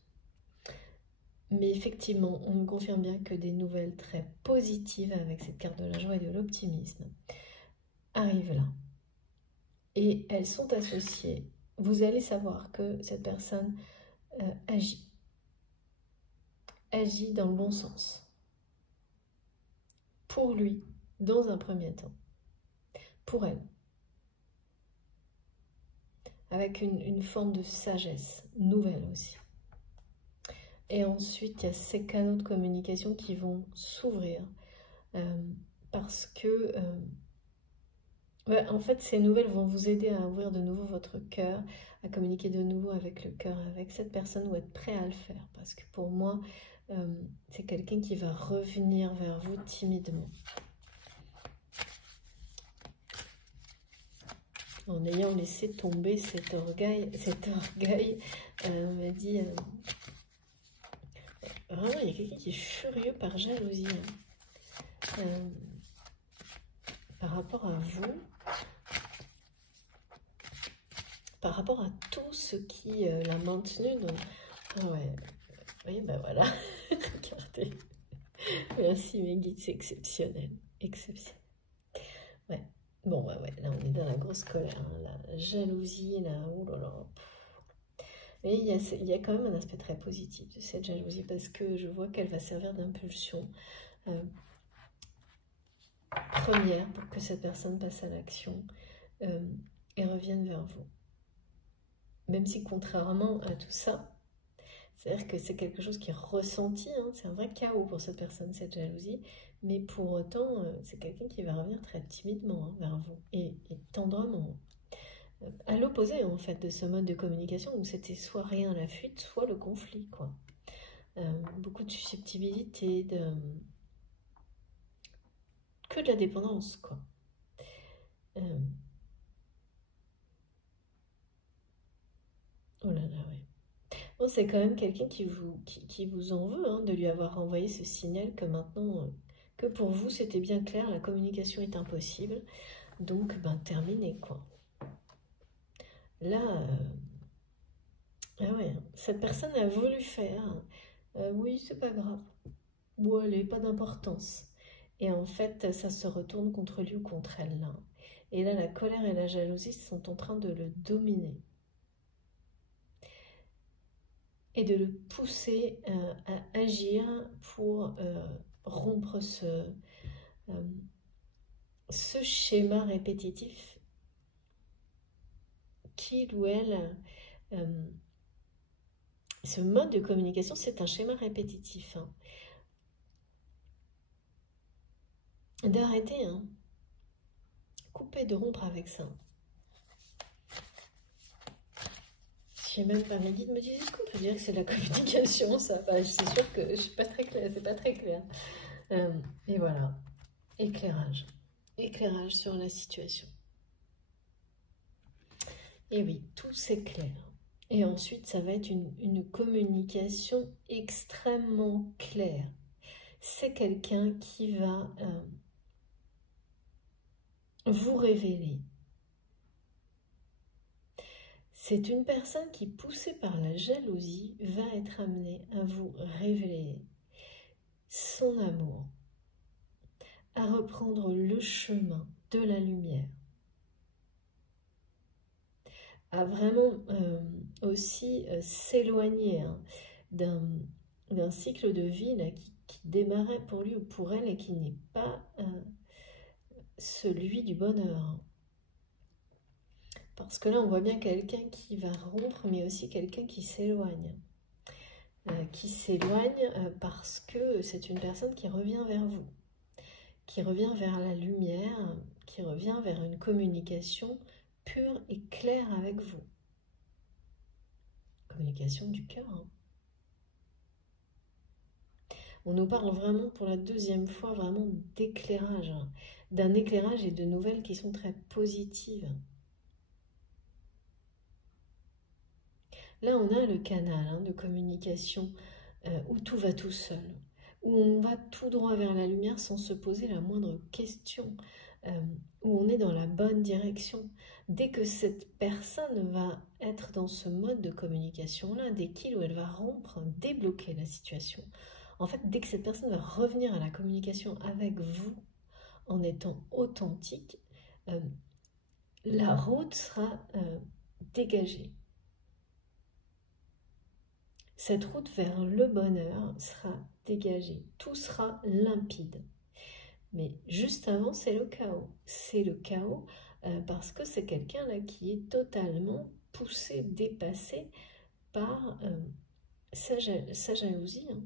Mais effectivement, on me confirme bien que des nouvelles très positives avec cette carte de la joie et de l'optimisme arrivent là. Et elles sont associées. Vous allez savoir que cette personne agit dans le bon sens. Pour lui, dans un premier temps. Pour elle. Avec une forme de sagesse nouvelle aussi. Et ensuite, il y a ces canaux de communication qui vont s'ouvrir. Parce que, en fait, ces nouvelles vont vous aider à ouvrir de nouveau votre cœur, à communiquer de nouveau avec le cœur, avec cette personne, ou être prêt à le faire. Parce que pour moi, c'est quelqu'un qui va revenir vers vous timidement. En ayant laissé tomber cet orgueil m'a dit... vraiment, il y a quelqu'un qui est furieux par jalousie. Par rapport à vous, par rapport à tout ce qui l'a maintenu. Donc... Ah ouais, oui, ben voilà, regardez. Merci mes guides, c'est exceptionnel, exceptionnel. Ouais, bon, ouais, là on est dans la grosse colère, hein, la jalousie, là, oh là là. Mais il y a quand même un aspect très positif de cette jalousie, parce que je vois qu'elle va servir d'impulsion. première pour que cette personne passe à l'action et revienne vers vous. Même si contrairement à tout ça, c'est-à-dire que c'est quelque chose qui est ressenti, hein, c'est un vrai chaos pour cette personne, cette jalousie, mais pour autant, c'est quelqu'un qui va revenir très timidement hein, vers vous et tendrement. À l'opposé en fait de ce mode de communication où c'était soit rien à la fuite, soit le conflit, quoi. Beaucoup de susceptibilité, que de la dépendance, quoi. Oh là là, oui. Bon, c'est quand même quelqu'un qui vous en veut hein, de lui avoir envoyé ce signal que maintenant, que pour vous c'était bien clair, la communication est impossible, donc ben terminé quoi. Là, ah ouais, cette personne a voulu faire, oui c'est pas grave, bon allez, pas d'importance. Et en fait, ça se retourne contre lui ou contre elle là. Et là, la colère et la jalousie sont en train de le dominer. Et de le pousser à agir pour rompre ce schéma répétitif qu'il ou elle, ce mode de communication, c'est un schéma répétitif. Hein. D'arrêter, hein. Couper, de rompre avec ça. Je sais même pas, mes guides me disent, est-ce qu'on peut dire que c'est de la communication, ça bah, c'est sûr que je suis pas très claire, c'est pas très clair. Et voilà, éclairage. Éclairage sur la situation. Et oui, tout s'éclaire. Et ensuite, ça va être une communication extrêmement claire. C'est quelqu'un qui va vous révéler. C'est une personne qui, poussée par la jalousie, va être amenée à vous révéler son amour, à reprendre le chemin de la lumière, à vraiment aussi s'éloigner hein, d'un cycle de vie là, qui démarrait pour lui ou pour elle et qui n'est pas celui du bonheur. Parce que là, on voit bien quelqu'un qui va rompre, mais aussi quelqu'un qui s'éloigne. Parce que c'est une personne qui revient vers vous, qui revient vers la lumière, qui revient vers une communication pure et claire avec vous. Communication du cœur. Hein. On nous parle vraiment pour la deuxième fois vraiment d'éclairage, hein, d'un éclairage et de nouvelles qui sont très positives. Là, on a le canal hein, de communication où tout va tout seul, où on va tout droit vers la lumière sans se poser la moindre question, où on est dans la bonne direction. Dès que cette personne va être dans ce mode de communication-là, dès qu'il ou elle va rompre, débloquer la situation, en fait, dès que cette personne va revenir à la communication avec vous en étant authentique, la route sera dégagée. Cette route vers le bonheur sera dégagée. Tout sera limpide. Mais juste avant, c'est le chaos. C'est le chaos parce que c'est quelqu'un là qui est totalement poussé, dépassé par sa jalousie. Hein.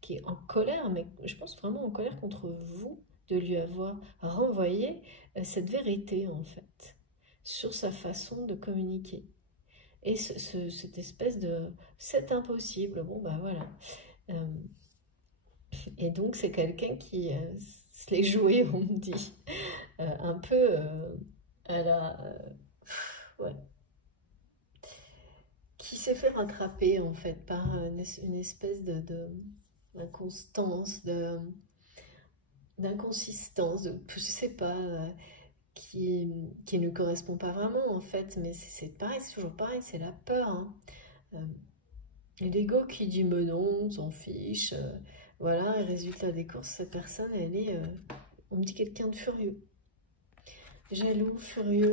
Qui est en colère, mais je pense vraiment en colère contre vous, de lui avoir renvoyé cette vérité, en fait, sur sa façon de communiquer. Et cette espèce de « c'est impossible », bon bah voilà. Et donc c'est quelqu'un qui se l'est joué, on me dit, un peu à la... ouais. Qui s'est fait rattraper, en fait, par une espèce d'inconstance, d'inconsistance, je sais pas, qui ne correspond pas vraiment en fait, mais c'est pareil, c'est toujours pareil, c'est la peur. Hein. L'ego qui dit mais non, on s'en fiche, voilà, et résultat des courses, cette personne, elle est, on me dit quelqu'un de furieux, jaloux, furieux,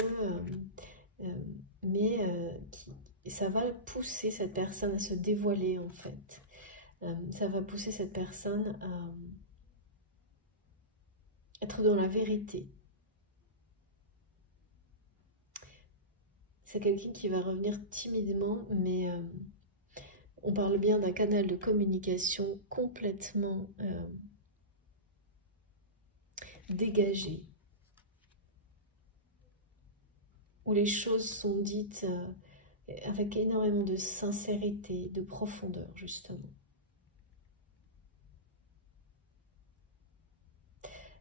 mais ça va pousser cette personne à se dévoiler en fait. Ça va pousser cette personne être dans la vérité. C'est quelqu'un qui va revenir timidement, mais on parle bien d'un canal de communication complètement dégagé, où les choses sont dites avec énormément de sincérité, de profondeur, justement.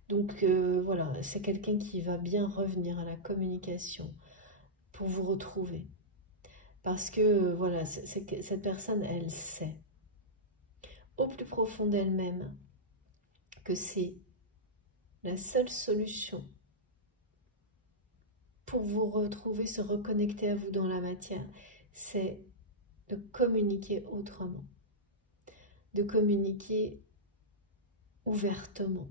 Donc voilà, c'est quelqu'un qui va bien revenir à la communication pour vous retrouver. Parce que voilà, cette personne, elle sait, au plus profond d'elle-même, que c'est la seule solution pour vous retrouver, se reconnecter à vous dans la matière, c'est de communiquer autrement, de communiquer ouvertement.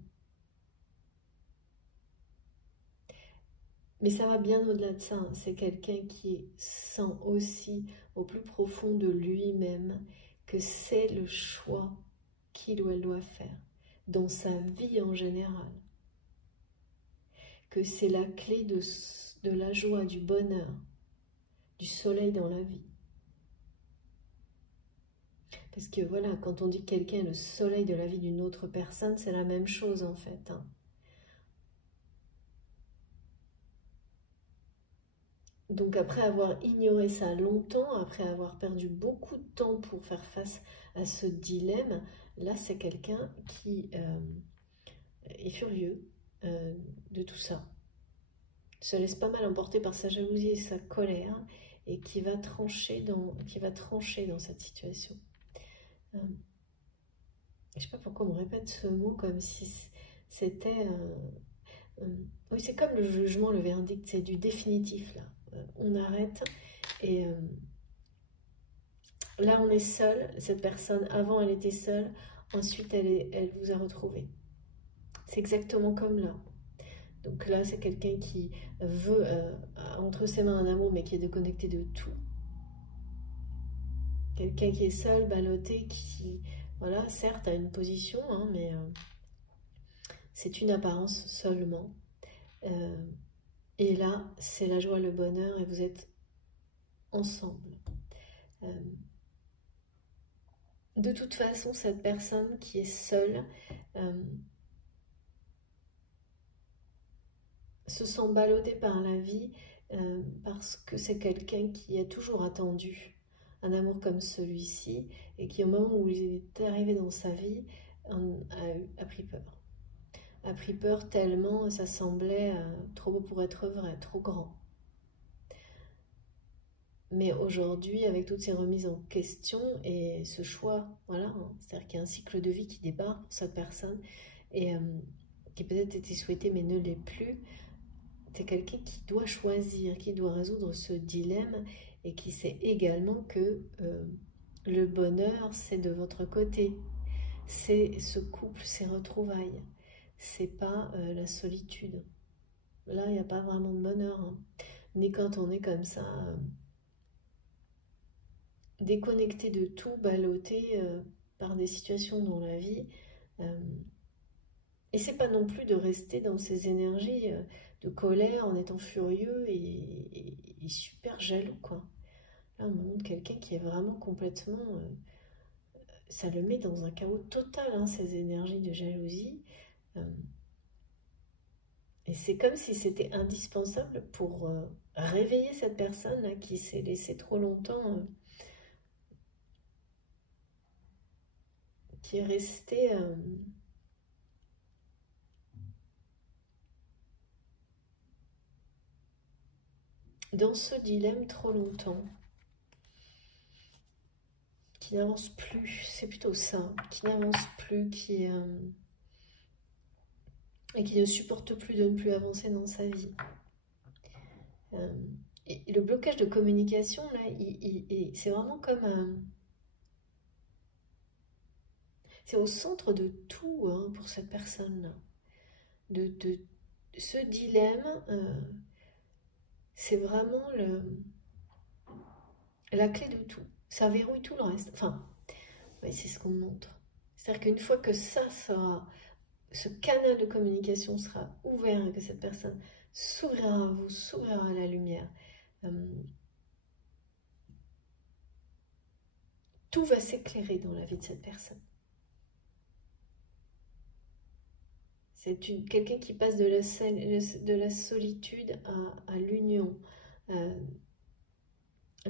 Mais ça va bien au-delà de ça, hein. C'est quelqu'un qui sent aussi au plus profond de lui-même que c'est le choix qu'il ou elle doit faire dans sa vie en général, que c'est la clé de la joie, du bonheur, du soleil dans la vie. Parce que voilà, quand on dit que quelqu'un est le soleil de la vie d'une autre personne, c'est la même chose en fait, hein. Donc après avoir ignoré ça longtemps, après avoir perdu beaucoup de temps pour faire face à ce dilemme, là c'est quelqu'un qui est furieux de tout ça, se laisse pas mal emporter par sa jalousie et sa colère, et qui va trancher dans cette situation. Je sais pas pourquoi on me répète ce mot comme si c'était... oui, c'est comme le jugement, le verdict, c'est du définitif là. On arrête et là on est seul. Cette personne, avant elle était seule, ensuite elle vous a retrouvé. C'est exactement comme là. Donc là c'est quelqu'un qui veut entre ses mains un amour mais qui est déconnecté de tout. Quelqu'un qui est seul, ballotté, qui, voilà, certes a une position, hein, mais c'est une apparence seulement. Et là, c'est la joie, le bonheur, et vous êtes ensemble. De toute façon, cette personne qui est seule se sent ballottée par la vie parce que c'est quelqu'un qui a toujours attendu un amour comme celui-ci et qui, au moment où il est arrivé dans sa vie, a pris peur. A pris peur tellement ça semblait trop beau pour être vrai, trop grand. Mais aujourd'hui, avec toutes ces remises en question et ce choix, voilà, hein, c'est-à-dire qu'il y a un cycle de vie qui débarque pour cette personne et qui peut-être était souhaité mais ne l'est plus. C'est quelqu'un qui doit choisir, qui doit résoudre ce dilemme et qui sait également que le bonheur, c'est de votre côté. C'est ce couple, ces retrouvailles. C'est pas la solitude. Là, il n'y a pas vraiment de bonheur, hein. Ni quand on est comme ça, déconnecté de tout, ballotté par des situations dans la vie. Et c'est pas non plus de rester dans ces énergies de colère en étant furieux et super jaloux, quoi. Là, on me montre quelqu'un qui est vraiment complètement... ça le met dans un chaos total, hein, ces énergies de jalousie. Et c'est comme si c'était indispensable pour réveiller cette personne là, qui s'est laissée trop longtemps, qui est restée dans ce dilemme trop longtemps, qui n'avance plus, c'est plutôt ça, qui n'avance plus, et qui ne supporte plus de ne plus avancer dans sa vie. Et le blocage de communication, là, c'est vraiment comme... c'est au centre de tout, hein, pour cette personne-là. De ce dilemme, c'est vraiment la clé de tout. Ça verrouille tout le reste. Enfin, ouais, c'est ce qu'on montre. C'est-à-dire qu'une fois que ça sera ce canal de communication sera ouvert et que cette personne s'ouvrira à vous, s'ouvrira à la lumière. Tout va s'éclairer dans la vie de cette personne. C'est quelqu'un qui passe de la solitude à l'union.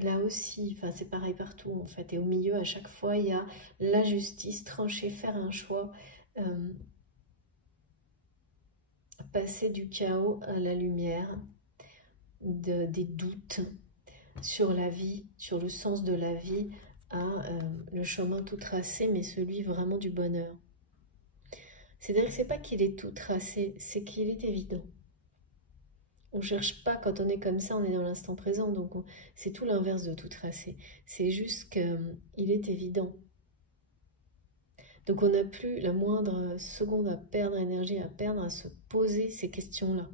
Là aussi, enfin, c'est pareil partout en fait. Et au milieu, à chaque fois, il y a la justice, trancher, faire un choix, passer du chaos à la lumière, des doutes sur la vie, sur le sens de la vie, à le chemin tout tracé, mais celui vraiment du bonheur. C'est-à-dire que c'est pas qu'il est tout tracé, c'est qu'il est évident. On ne cherche pas, quand on est comme ça, on est dans l'instant présent, donc c'est tout l'inverse de tout tracé. C'est juste qu'il est évident. Donc on n'a plus la moindre seconde à perdre, énergie à perdre, à se poser ces questions-là.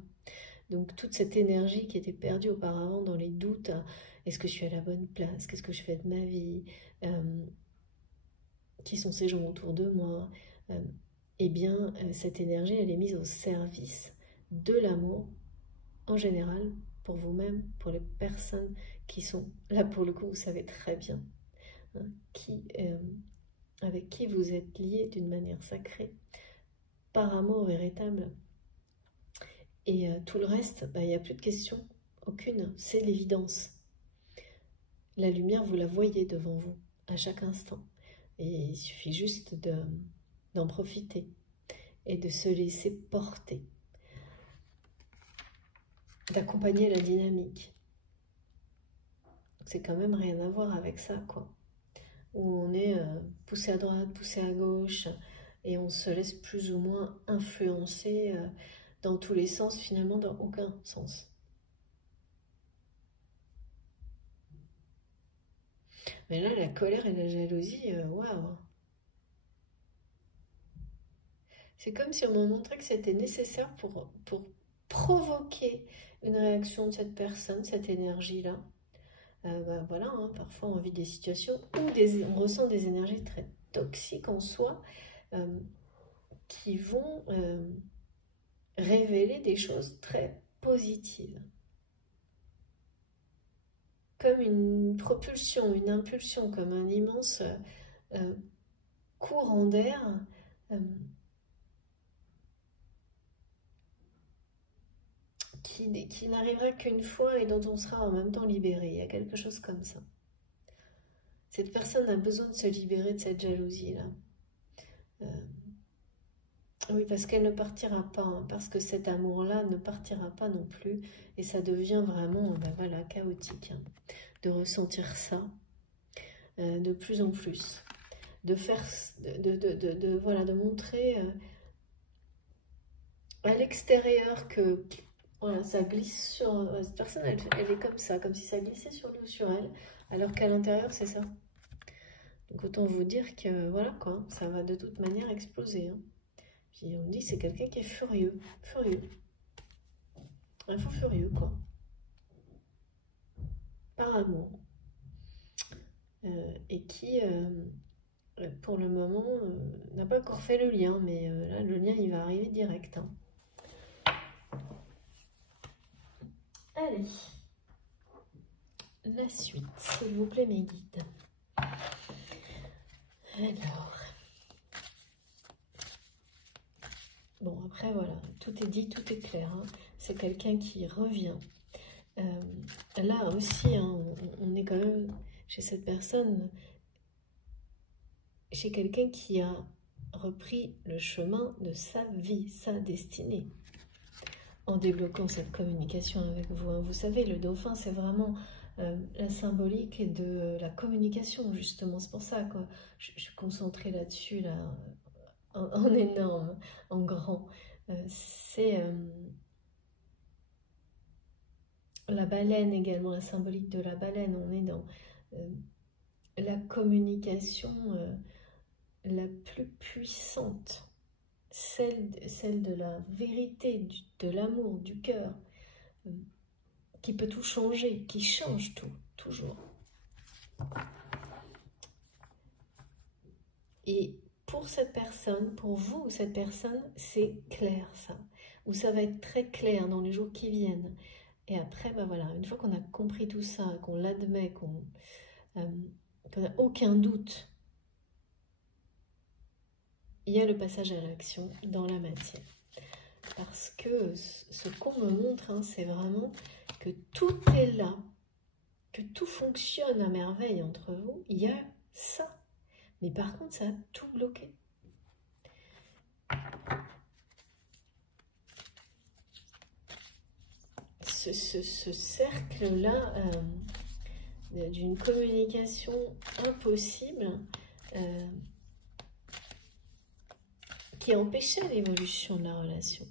Donc toute cette énergie qui était perdue auparavant dans les doutes, est-ce que je suis à la bonne place, qu'est-ce que je fais de ma vie, qui sont ces gens autour de moi, eh bien cette énergie elle est mise au service de l'amour en général, pour vous-même, pour les personnes qui sont là pour le coup, vous savez très bien, hein, avec qui vous êtes liés d'une manière sacrée, par amour véritable. Et tout le reste, il n'y a plus de questions, aucune, c'est l'évidence. La lumière, vous la voyez devant vous, à chaque instant. Et il suffit juste d'en profiter et de se laisser porter, d'accompagner la dynamique. C'est quand même rien à voir avec ça, quoi. Où on est poussé à droite, poussé à gauche, et on se laisse plus ou moins influencer dans tous les sens, finalement dans aucun sens. Mais là, la colère et la jalousie, waouh! C'est comme si on me montrait que c'était nécessaire pour provoquer une réaction de cette personne, cette énergie-là. Voilà, hein, parfois on vit des situations où on ressent des énergies très toxiques en soi qui vont révéler des choses très positives. Comme une propulsion, une impulsion, comme un immense courant d'air qui n'arrivera qu'une fois et dont on sera en même temps libéré. Il y a quelque chose comme ça. Cette personne a besoin de se libérer de cette jalousie-là. Oui, parce qu'elle ne partira pas, hein, parce que cet amour-là ne partira pas non plus, et ça devient vraiment, voilà, chaotique, hein, de ressentir ça de plus en plus, de faire, voilà, de montrer à l'extérieur que voilà, ça glisse sur cette personne, elle est comme ça, comme si ça glissait sur elle, alors qu'à l'intérieur c'est ça. Donc autant vous dire que voilà quoi, ça va de toute manière exploser. Hein. Puis on dit c'est quelqu'un qui est furieux, un fou furieux quoi, par amour, et qui pour le moment n'a pas encore fait le lien, mais là le lien il va arriver direct. Hein. Allez, la suite, s'il vous plaît mes guides. Alors, bon après voilà, tout est dit, tout est clair. Hein. C'est quelqu'un qui revient. Là aussi, hein, on est quand même chez cette personne, chez quelqu'un qui a repris le chemin de sa vie, sa destinée, en débloquant cette communication avec vous. Hein. Vous savez, le dauphin, c'est vraiment la symbolique de la communication, justement. C'est pour ça que je suis concentrée là-dessus, là, en énorme, en grand. C'est la baleine également, la symbolique de la baleine. On est dans la communication la plus puissante, celle de la vérité, de l'amour, du cœur, qui peut tout changer, qui change tout, toujours. Et pour cette personne, pour vous, cette personne, c'est clair ça. Ou ça va être très clair dans les jours qui viennent. Et après, bah voilà, une fois qu'on a compris tout ça, qu'on l'admet, qu'on n'a aucun doute, il y a le passage à l'action dans la matière. Parce que ce qu'on me montre, hein, c'est vraiment que tout est là, que tout fonctionne à merveille entre vous. Il y a ça. Mais par contre, ça a tout bloqué. Ce cercle-là d'une communication impossible qui empêchait l'évolution de la relation.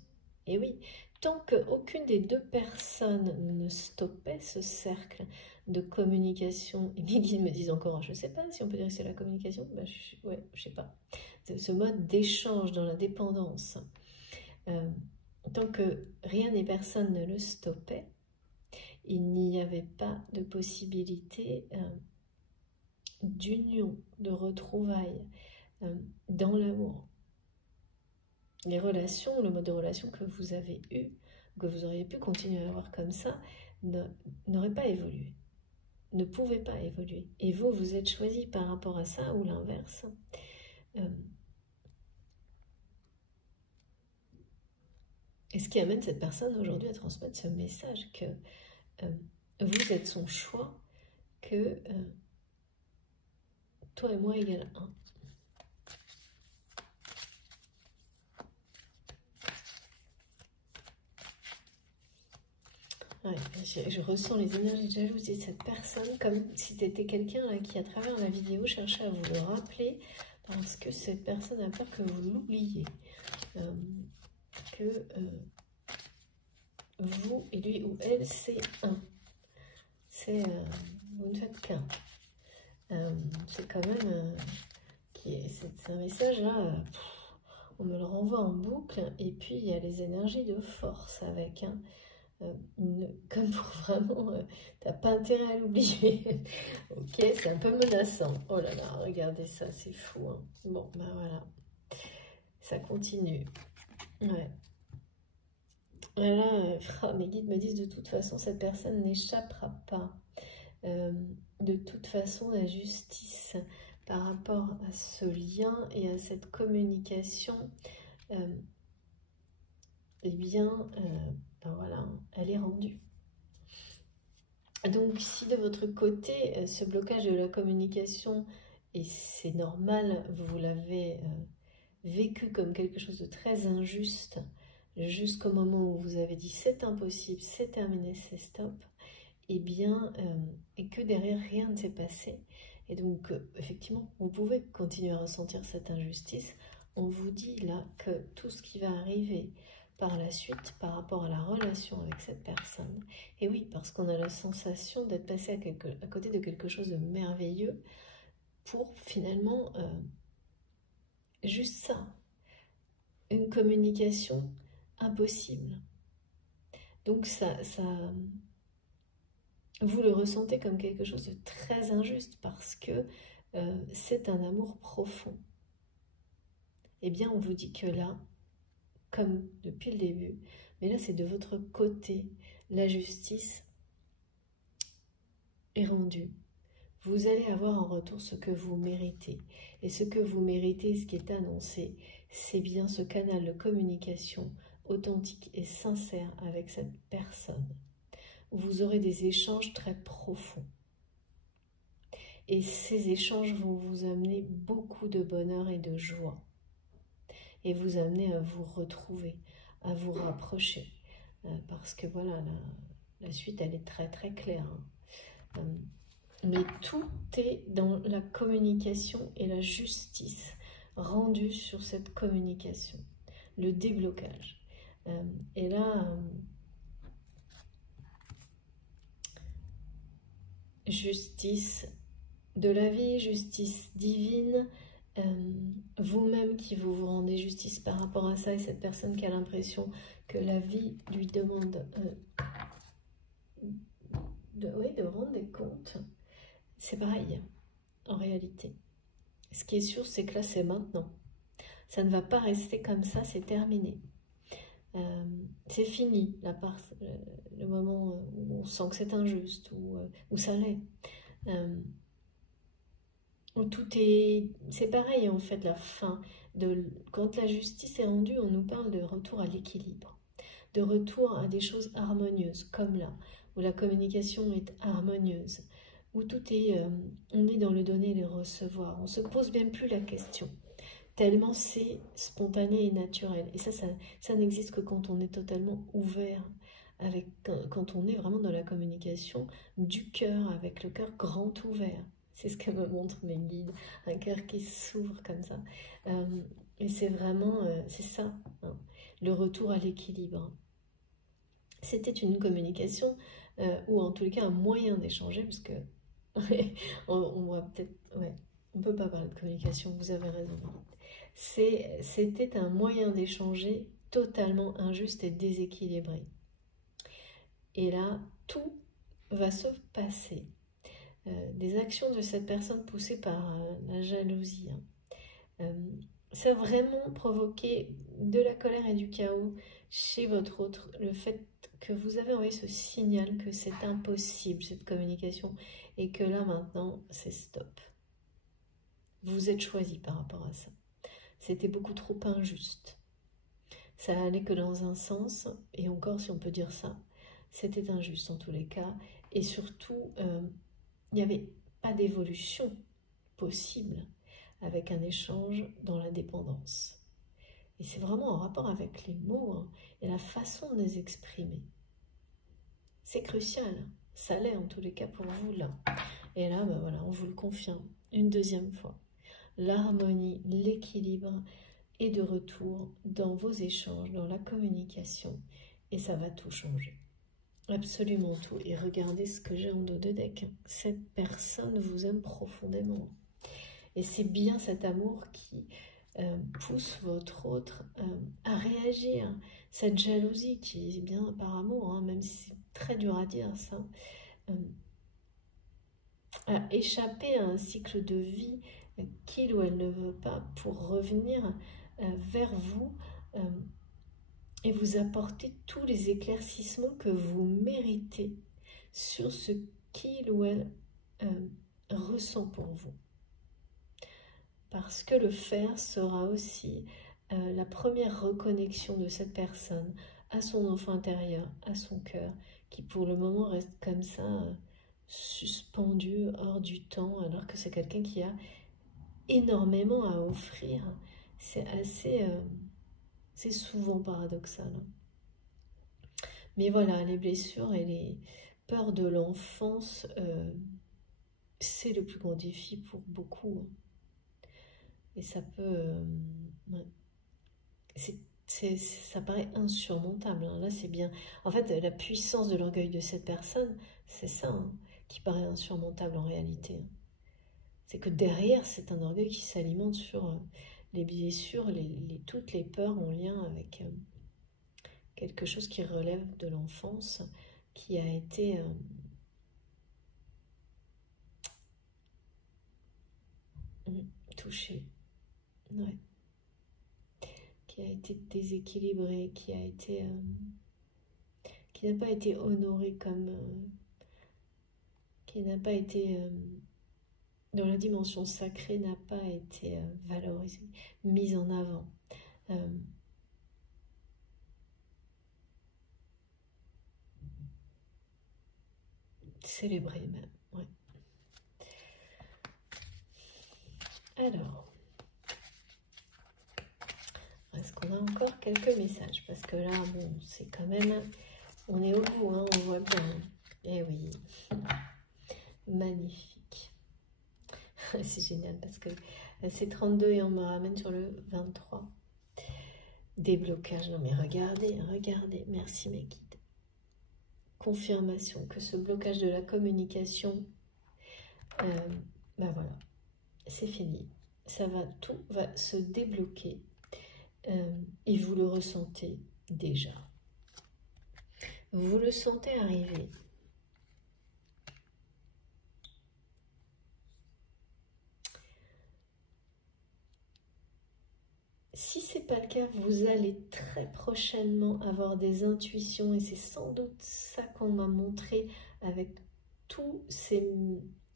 Et oui, tant qu'aucune des deux personnes ne stoppait ce cercle de communication, et mes guides me disent encore, je ne sais pas si on peut dire que c'est la communication, bah, ouais, je ne sais pas, ce mode d'échange dans la dépendance, tant que rien et personne ne le stoppait, il n'y avait pas de possibilité d'union, de retrouvailles dans l'amour. Les relations, le mode de relation que vous avez eu, que vous auriez pu continuer à avoir comme ça, n'aurait pas évolué, ne pouvait pas évoluer. Et vous, vous êtes choisi par rapport à ça ou l'inverse. Et ce qui amène cette personne aujourd'hui à transmettre ce message que vous êtes son choix, que toi et moi égale 1. Ouais, je ressens les énergies de jalousie de cette personne comme si tu étais quelqu'un qui, à travers la vidéo, cherchait à vous le rappeler parce que cette personne a peur que vous l'oubliez. Que vous et lui ou elle, c'est un. Vous ne faites qu'un. C'est quand même... c'est un message là... on me le renvoie en boucle. Et puis, il y a les énergies de force avec... comme pour vraiment, t'as pas intérêt à l'oublier. Ok, c'est un peu menaçant. Oh là là, regardez ça, c'est fou. Hein. Bon, ben voilà. Ça continue. Ouais. Voilà, mes guides me disent de toute façon, cette personne n'échappera pas. De toute façon, la justice par rapport à ce lien et à cette communication, eh bien, ben voilà, elle est rendue. Donc, si de votre côté, ce blocage de la communication, et c'est normal, vous l'avez vécu comme quelque chose de très injuste, jusqu'au moment où vous avez dit c'est impossible, c'est terminé, c'est stop, et bien, et que derrière rien ne s'est passé, et donc effectivement, vous pouvez continuer à ressentir cette injustice. On vous dit là que tout ce qui va arriver par la suite par rapport à la relation avec cette personne, et oui, parce qu'on a la sensation d'être passé à côté de quelque chose de merveilleux pour finalement juste ça, une communication impossible. Donc vous le ressentez comme quelque chose de très injuste parce que c'est un amour profond. Eh bien, on vous dit que là, comme depuis le début, mais là c'est de votre côté, la justice est rendue. Vous allez avoir en retour ce que vous méritez. Et ce que vous méritez, ce qui est annoncé, c'est bien ce canal de communication authentique et sincère avec cette personne. Vous aurez des échanges très profonds. Et ces échanges vont vous amener beaucoup de bonheur et de joie. Et vous amener à vous retrouver, à vous rapprocher. Parce que voilà, la suite, elle est très très claire. Mais tout est dans la communication et la justice rendue sur cette communication. Le déblocage. Et là... justice de la vie, justice divine, vous-même qui vous rendez justice par rapport à ça, et cette personne qui a l'impression que la vie lui demande de rendre des comptes, c'est pareil en réalité. Ce qui est sûr, c'est que là, c'est maintenant. Ça ne va pas rester comme ça, c'est terminé. C'est fini, le moment où on sent que c'est injuste, où ça l'est. Où tout est... C'est pareil en fait, la fin. Quand la justice est rendue, on nous parle de retour à l'équilibre, de retour à des choses harmonieuses, comme là, où la communication est harmonieuse, où tout est... on est dans le donner et le recevoir. On ne se pose même plus la question. Tellement c'est spontané et naturel. Et ça n'existe que quand on est totalement ouvert, quand on est vraiment dans la communication du cœur, avec le cœur grand ouvert. C'est ce que me montrent mes guides, un cœur qui s'ouvre comme ça. Et c'est vraiment, c'est ça, hein, le retour à l'équilibre. C'était une communication, ou en tous les cas un moyen d'échanger, parce que on va peut-être... Ouais, on ne peut pas parler de communication, vous avez raison. C'était un moyen d'échanger totalement injuste et déséquilibré. Et là, tout va se passer. Des actions de cette personne poussées par la jalousie. Ça a vraiment provoqué de la colère et du chaos chez votre autre. Le fait que vous avez envoyé ce signal que c'est impossible, cette communication, et que là, maintenant, c'est stop. Vous êtes choisi par rapport à ça. C'était beaucoup trop injuste. Ça allait que dans un sens, et encore si on peut dire ça, c'était injuste en tous les cas. Et surtout, il n'y avait pas d'évolution possible avec un échange dans la dépendance. Et c'est vraiment en rapport avec les mots, hein, et la façon de les exprimer. C'est crucial, ça l'est en tous les cas pour vous là. Et là, ben voilà, on vous le confirme une deuxième fois. L'harmonie, l'équilibre est de retour dans vos échanges, dans la communication, et ça va tout changer. Absolument tout. Et regardez ce que j'ai en dos de deck. Cette personne vous aime profondément. Et c'est bien cet amour qui pousse votre autre à réagir. Cette jalousie qui est bien par amour, hein, même si c'est très dur à dire ça, à échapper à un cycle de vie qu'il ou elle ne veut pas pour revenir vers vous et vous apporter tous les éclaircissements que vous méritez sur ce qu'il ou elle ressent pour vous. Parce que le faire sera aussi la première reconnexion de cette personne à son enfant intérieur, à son cœur, qui pour le moment reste comme ça, suspendu hors du temps, alors que c'est quelqu'un qui a énormément à offrir. C'est assez... c'est souvent paradoxal. Mais voilà, les blessures et les peurs de l'enfance, c'est le plus grand défi pour beaucoup. Et ça peut... ouais. Ça paraît insurmontable. Hein. Là, c'est bien. En fait, la puissance de l'orgueil de cette personne, c'est ça, hein, qui paraît insurmontable en réalité. C'est que derrière, c'est un orgueil qui s'alimente sur les blessures, toutes les peurs en lien avec quelque chose qui relève de l'enfance, qui a été touché. Ouais. Qui a été déséquilibré, qui n'a pas été honoré comme... qui n'a pas été... dans la dimension sacrée, n'a pas été valorisé, mis en avant. Célébré même, ouais. Alors, est-ce qu'on a encore quelques messages? Parce que là, bon, c'est quand même... On est au bout, hein, on voit bien. Eh oui, magnifique. C'est génial parce que c'est 32 et on me ramène sur le 23. Déblocage, non mais regardez, regardez, merci mes guides. Confirmation que ce blocage de la communication, ben voilà, c'est fini. Tout va se débloquer et vous le ressentez déjà. Vous le sentez arriver. si ce n'est pas le cas, vous allez très prochainement avoir des intuitions et c'est sans doute ça qu'on m'a montré avec tous ces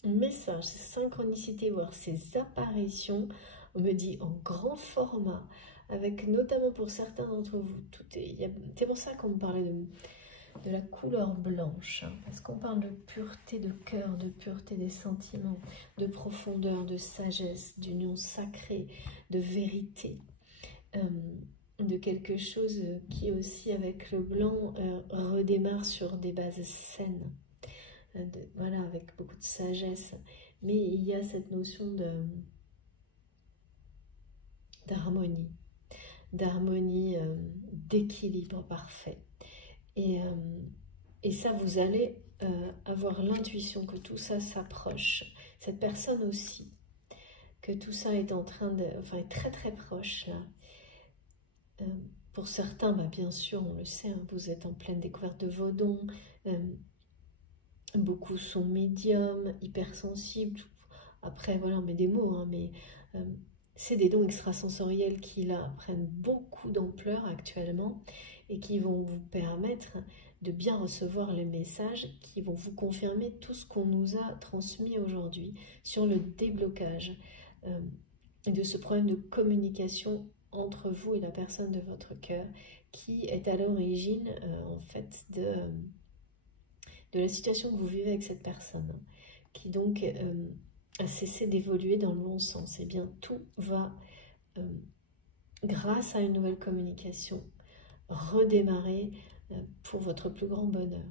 messages, ces synchronicités, voire ces apparitions. On me dit en grand format, avec notamment pour certains d'entre vous, c'est pour ça qu'on me parlait de la couleur blanche, hein, parce qu'on parle de pureté de cœur, de pureté des sentiments, de profondeur, de sagesse, d'union sacrée, de vérité, de quelque chose qui aussi avec le blanc redémarre sur des bases saines, voilà, avec beaucoup de sagesse, mais il y a cette notion d'harmonie, d'équilibre parfait. Et ça, vous allez avoir l'intuition que tout ça s'approche. Cette personne aussi, que tout ça est en train de... Enfin, est très très proche là. Pour certains, bah, bien sûr, on le sait, hein, vous êtes en pleine découverte de vos dons. Beaucoup sont médiums, hypersensibles. Après, voilà, on met des mots, hein, mais c'est des dons extrasensoriels qui là prennent beaucoup d'ampleur actuellement et qui vont vous permettre de bien recevoir les messages qui vont vous confirmer tout ce qu'on nous a transmis aujourd'hui sur le déblocage de ce problème de communication entre vous et la personne de votre cœur qui est à l'origine en fait de la situation que vous vivez avec cette personne qui donc a cessé d'évoluer dans le bon sens. Et bien tout va grâce à une nouvelle communication redémarrer pour votre plus grand bonheur.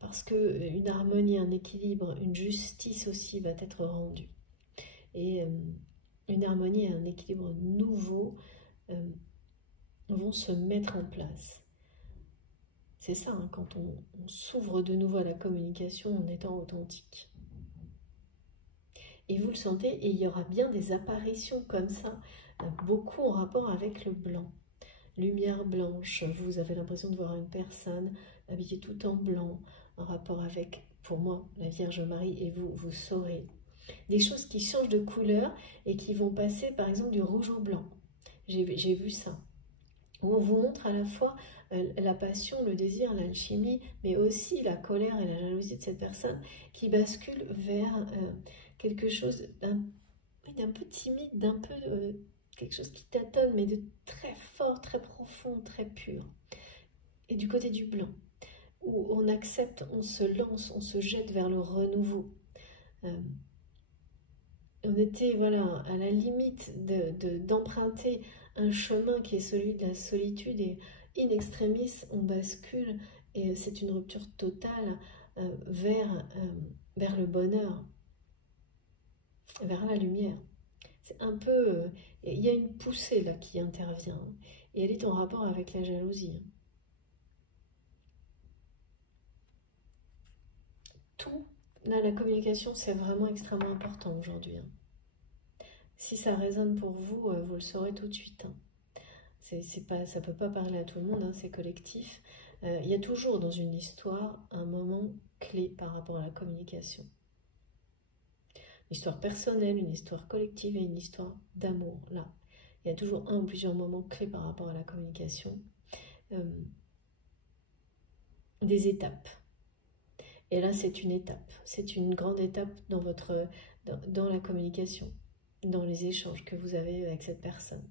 Parce qu'une harmonie, un équilibre, une justice aussi va être rendue. Et une harmonie et un équilibre nouveau vont se mettre en place. C'est ça, hein, quand on s'ouvre de nouveau à la communication en étant authentique. Et vous le sentez, et il y aura bien des apparitions comme ça, beaucoup en rapport avec le blanc. Lumière blanche, vous avez l'impression de voir une personne habillée tout en blanc, en rapport avec, pour moi, la Vierge Marie, et vous saurez. Des choses qui changent de couleur et qui vont passer, par exemple, du rouge au blanc. J'ai vu ça. Où on vous montre à la fois la passion, le désir, l'alchimie, mais aussi la colère et la jalousie de cette personne qui bascule vers quelque chose d'un peu timide, d'un peu quelque chose qui tâtonne, mais de très fort, très profond, très pur. Et du côté du blanc, où on accepte, on se lance, on se jette vers le renouveau. On était voilà, à la limite d'emprunter un chemin qui est celui de la solitude et in extremis, on bascule et c'est une rupture totale vers le bonheur, vers la lumière. C'est un peu... il y a une poussée là qui intervient et elle est en rapport avec la jalousie. Tout, là, la communication, c'est vraiment extrêmement important aujourd'hui. Si ça résonne pour vous, vous le saurez tout de suite. Ça ne peut pas parler à tout le monde, c'est collectif. Il y a toujours dans une histoire un moment clé par rapport à la communication. Une histoire personnelle, une histoire collective et une histoire d'amour. Là, il y a toujours un ou plusieurs moments clés par rapport à la communication. Des étapes. Et là, c'est une étape. C'est une grande étape dans la communication, dans les échanges que vous avez avec cette personne.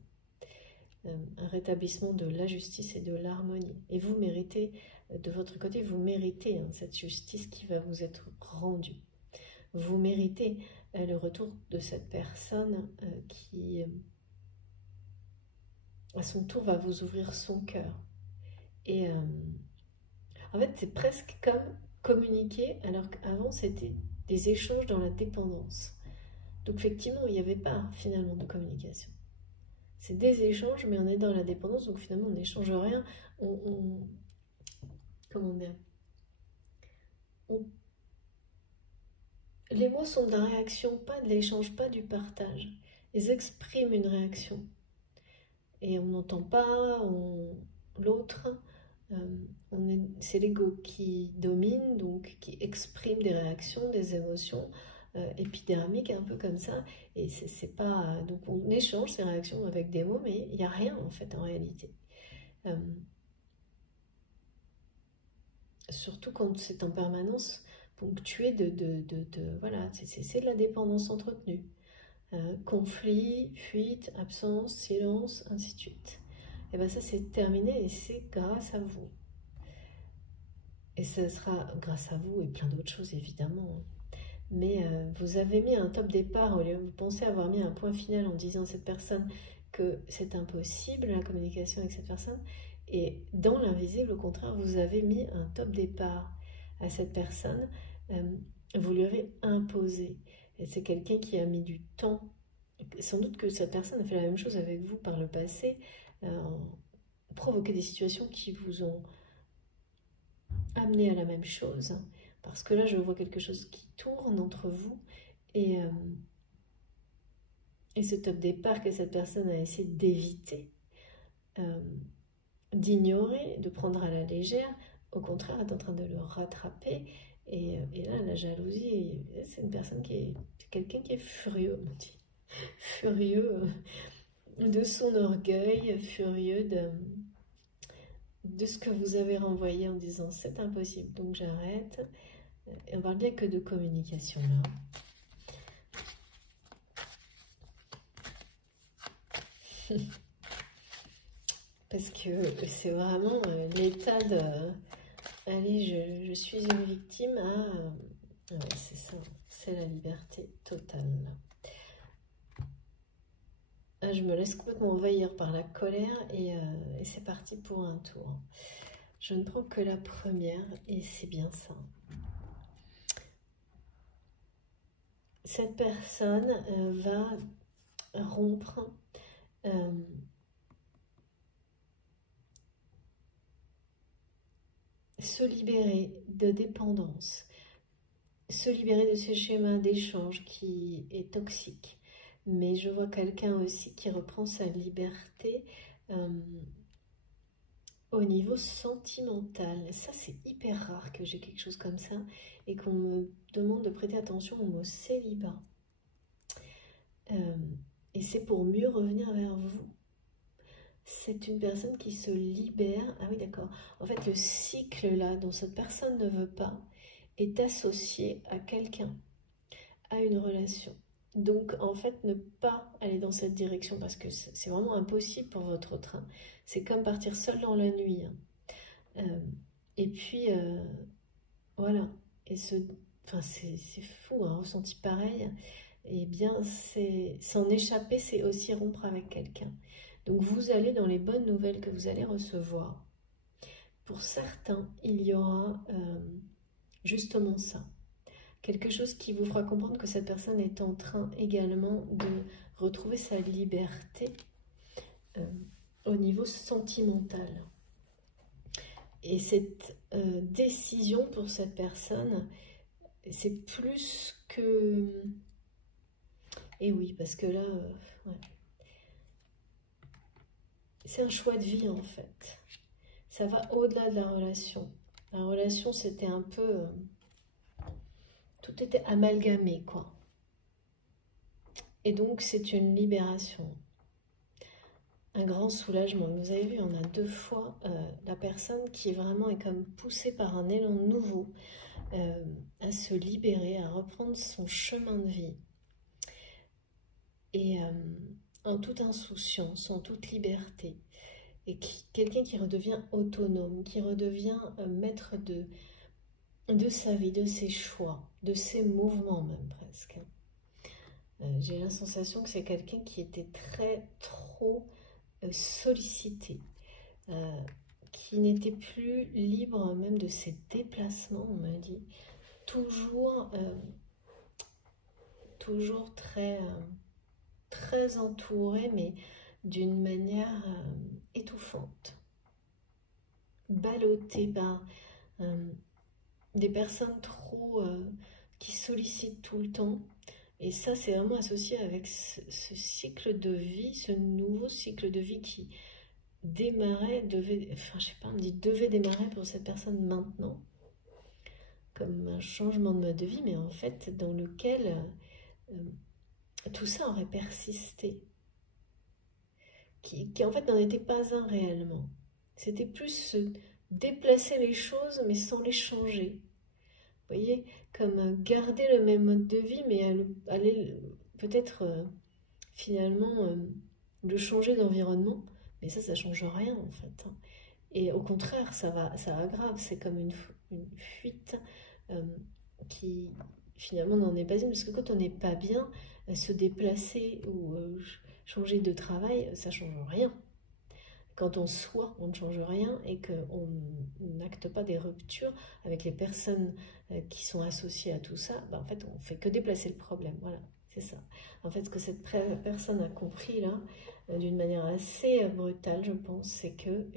Un rétablissement de la justice et de l'harmonie. Et vous méritez, de votre côté, vous méritez cette justice qui va vous être rendue. Vous méritez le retour de cette personne qui, à son tour, va vous ouvrir son cœur. Et en fait, c'est presque comme communiquer, alors qu'avant, c'était des échanges dans la dépendance. Donc, effectivement, il n'y avait pas finalement de communication. C'est des échanges, mais on est dans la dépendance, donc finalement, on n'échange rien. Comment dire, les mots sont de la réaction, pas de l'échange, pas du partage. Ils expriment une réaction. Et on n'entend pas l'autre. C'est l'ego qui domine, donc qui exprime des réactions, des émotions, épidermique, un peu comme ça, et c'est pas... Donc on échange ces réactions avec des mots, mais il n'y a rien en fait en réalité. Surtout quand c'est en permanence ponctué voilà, c'est de la dépendance entretenue. Conflit, fuite, absence, silence, ainsi de suite. Et bien ça c'est terminé et c'est grâce à vous. Et ce sera grâce à vous et plein d'autres choses évidemment. Mais vous avez mis un top départ au lieu, vous pensez avoir mis un point final en disant à cette personne que c'est impossible la communication avec cette personne. Et dans l'invisible, au contraire, vous avez mis un top départ à cette personne. Vous lui avez imposé. Et c'est quelqu'un qui a mis du temps. Sans doute que cette personne a fait la même chose avec vous par le passé, provoqué des situations qui vous ont amené à la même chose. Parce que là, je vois quelque chose qui tourne entre vous et ce top départ que cette personne a essayé d'éviter, d'ignorer, de prendre à la légère, au contraire, est en train de le rattraper. Et là, la jalousie, c'est une personne qui est quelqu'un qui est furieux, on dit. Furieux de son orgueil, furieux de ce que vous avez renvoyé en disant c'est impossible, donc j'arrête. Et on parle bien que de communication là. Parce que c'est vraiment l'état de... Allez, je suis une victime à... ouais, c'est ça, c'est la liberté totale. Ah, je me laisse complètement envahir par la colère et c'est parti pour un tour. Je ne prends que la première et c'est bien ça. Cette personne va rompre se libérer de dépendance, se libérer de ce schéma d'échange qui est toxique. Mais je vois quelqu'un aussi qui reprend sa liberté au niveau sentimental. Ça, c'est hyper rare que j'ai quelque chose comme ça et qu'on me demande de prêter attention au mot célibat. Et c'est pour mieux revenir vers vous. C'est une personne qui se libère. Ah oui, d'accord. En fait, le cycle là, dont cette personne ne veut pas, est associé à quelqu'un, à une relation. Donc, en fait, ne pas aller dans cette direction parce que c'est vraiment impossible pour votre train. C'est comme partir seul dans la nuit. Et puis, voilà. Et enfin, c'est fou, un ressenti pareil. Eh bien, s'en échapper, c'est aussi rompre avec quelqu'un. Donc, vous allez dans les bonnes nouvelles que vous allez recevoir. Pour certains, il y aura justement ça. Quelque chose qui vous fera comprendre que cette personne est en train également de retrouver sa liberté au niveau sentimental. Et cette décision pour cette personne, c'est plus que... Et oui, parce que là, ouais. C'est un choix de vie en fait. Ça va au-delà de la relation. La relation, c'était un peu... tout était amalgamé, quoi. Et donc, c'est une libération. Un grand soulagement. Vous avez vu, on a deux fois la personne qui vraiment est comme poussée par un élan nouveau à se libérer, à reprendre son chemin de vie. Et en toute insouciance, en toute liberté. Et quelqu'un qui redevient autonome, qui redevient maître de sa vie, de ses choix, de ses mouvements même presque. J'ai la sensation que c'est quelqu'un qui était trop sollicité, qui n'était plus libre même de ses déplacements, on m'a dit. Toujours très entouré, mais d'une manière étouffante. Ballotté par des personnes qui sollicitent tout le temps. Et ça, c'est vraiment associé avec ce cycle de vie, ce nouveau cycle de vie qui devait démarrer pour cette personne maintenant. comme un changement de mode de vie, mais en fait dans lequel tout ça aurait persisté, qui en fait n'en était pas un réellement. C'était plus déplacer les choses mais sans les changer. Vous voyez, comme garder le même mode de vie mais aller peut-être finalement le changer d'environnement, mais ça change rien en fait. Et au contraire, ça aggrave, c'est comme une fuite qui finalement n'en est pas une, parce que quand on n'est pas bien, se déplacer ou changer de travail, ça change rien. Quand on soit, on ne change rien et qu'on n'acte pas des ruptures avec les personnes qui sont associées à tout ça, en fait, on ne fait que déplacer le problème. Voilà, c'est ça. En fait, ce que cette personne a compris là, d'une manière assez brutale, je pense, c'est que,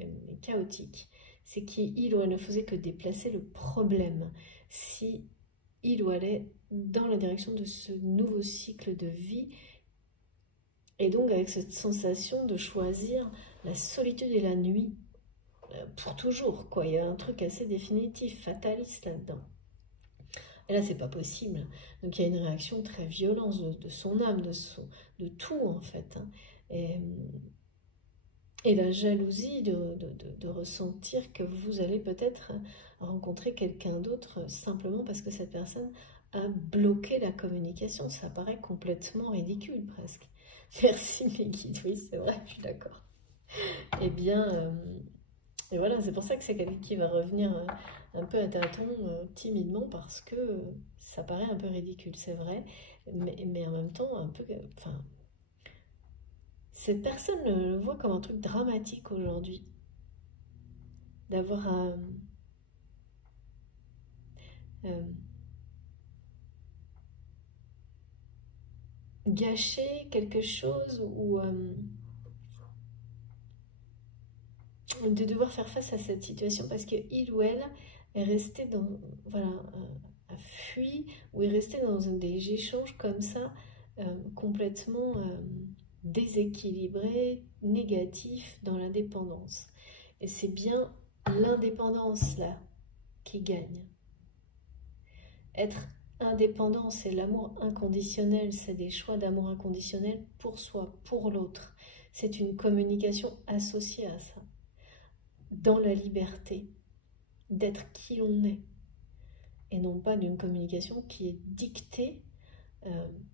chaotique, c'est qu'il ou elle ne faisait que déplacer le problème. Si il ou elle est dans la direction de ce nouveau cycle de vie, et donc avec cette sensation de choisir la solitude et la nuit pour toujours, quoi. Il y a un truc assez définitif, fataliste là-dedans. Et là, c'est pas possible. Donc il y a une réaction très violente de son âme, de tout en fait. Et la jalousie de ressentir que vous allez peut-être rencontrer quelqu'un d'autre simplement parce que cette personne a bloqué la communication. Ça paraît complètement ridicule presque. Merci mes guides, oui c'est vrai, je suis d'accord. Eh bien, et voilà, c'est pour ça que c'est quelqu'un qui va revenir un peu à tâtons, timidement, parce que ça paraît un peu ridicule, c'est vrai, mais en même temps un peu... Enfin, cette personne le voit comme un truc dramatique aujourd'hui, d'avoir gâché quelque chose ou de devoir faire face à cette situation parce que il ou elle est resté dans, voilà, a fui ou est resté dans des échanges comme ça, complètement déséquilibrés, négatifs dans l'indépendance. Et c'est bien l'indépendance là qui gagne. Être indépendant, c'est l'amour inconditionnel, c'est des choix d'amour inconditionnel pour soi, pour l'autre. C'est une communication associée à ça. Dans la liberté d'être qui l'on est. Et non pas d'une communication qui est dictée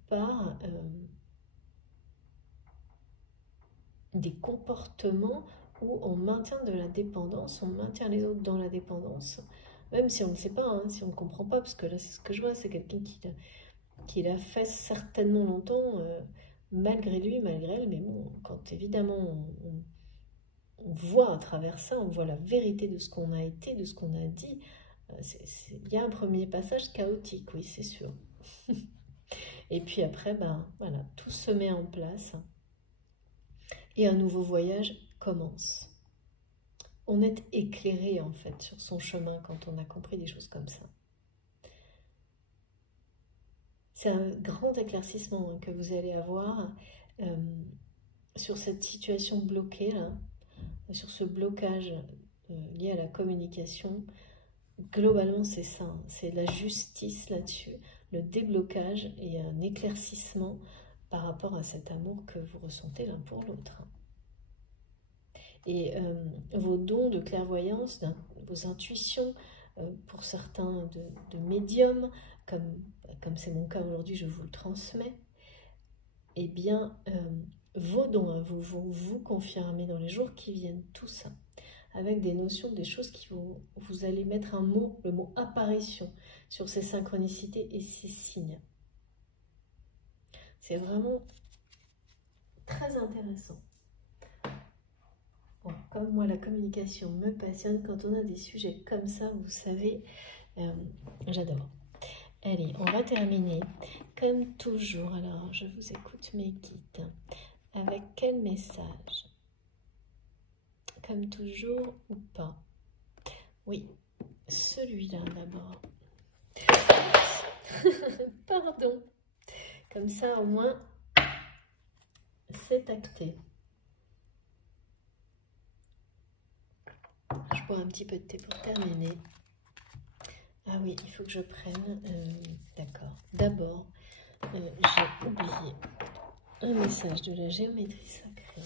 par des comportements où on maintient de la dépendance, on maintient les autres dans la dépendance, même si on ne sait pas, hein, si on ne comprend pas, parce que là, c'est ce que je vois, c'est quelqu'un qui l'a fait certainement longtemps, malgré lui, malgré elle, mais bon, quand évidemment on voit à travers ça, on voit la vérité de ce qu'on a été, de ce qu'on a dit, il y a un premier passage chaotique, oui, c'est sûr. Et puis après, voilà, tout se met en place et un nouveau voyage commence. On est éclairé en fait sur son chemin quand on a compris des choses comme ça. C'est un grand éclaircissement que vous allez avoir sur cette situation bloquée là, sur ce blocage lié à la communication. Globalement, c'est ça, c'est la justice là-dessus, le déblocage et un éclaircissement par rapport à cet amour que vous ressentez l'un pour l'autre. Et vos dons de clairvoyance, vos intuitions, pour certains de médiums, comme c'est mon cas aujourd'hui, je vous le transmets, eh bien, vos dons à vous vont vous confirmer dans les jours qui viennent tout ça, avec des notions, des choses qui vous allez mettre un mot, le mot apparition, sur ces synchronicités et ces signes. C'est vraiment très intéressant. Bon, comme moi, la communication me passionne, quand on a des sujets comme ça, vous savez, j'adore. Allez, on va terminer, comme toujours. Alors, je vous écoute mes guides. Avec quel message? Comme toujours ou pas? Oui, celui-là d'abord. Pardon. Comme ça, au moins, c'est acté. Je bois un petit peu de thé pour terminer. Ah oui, il faut que je prenne... D'accord. D'abord, j'ai oublié un message de la géométrie sacrée.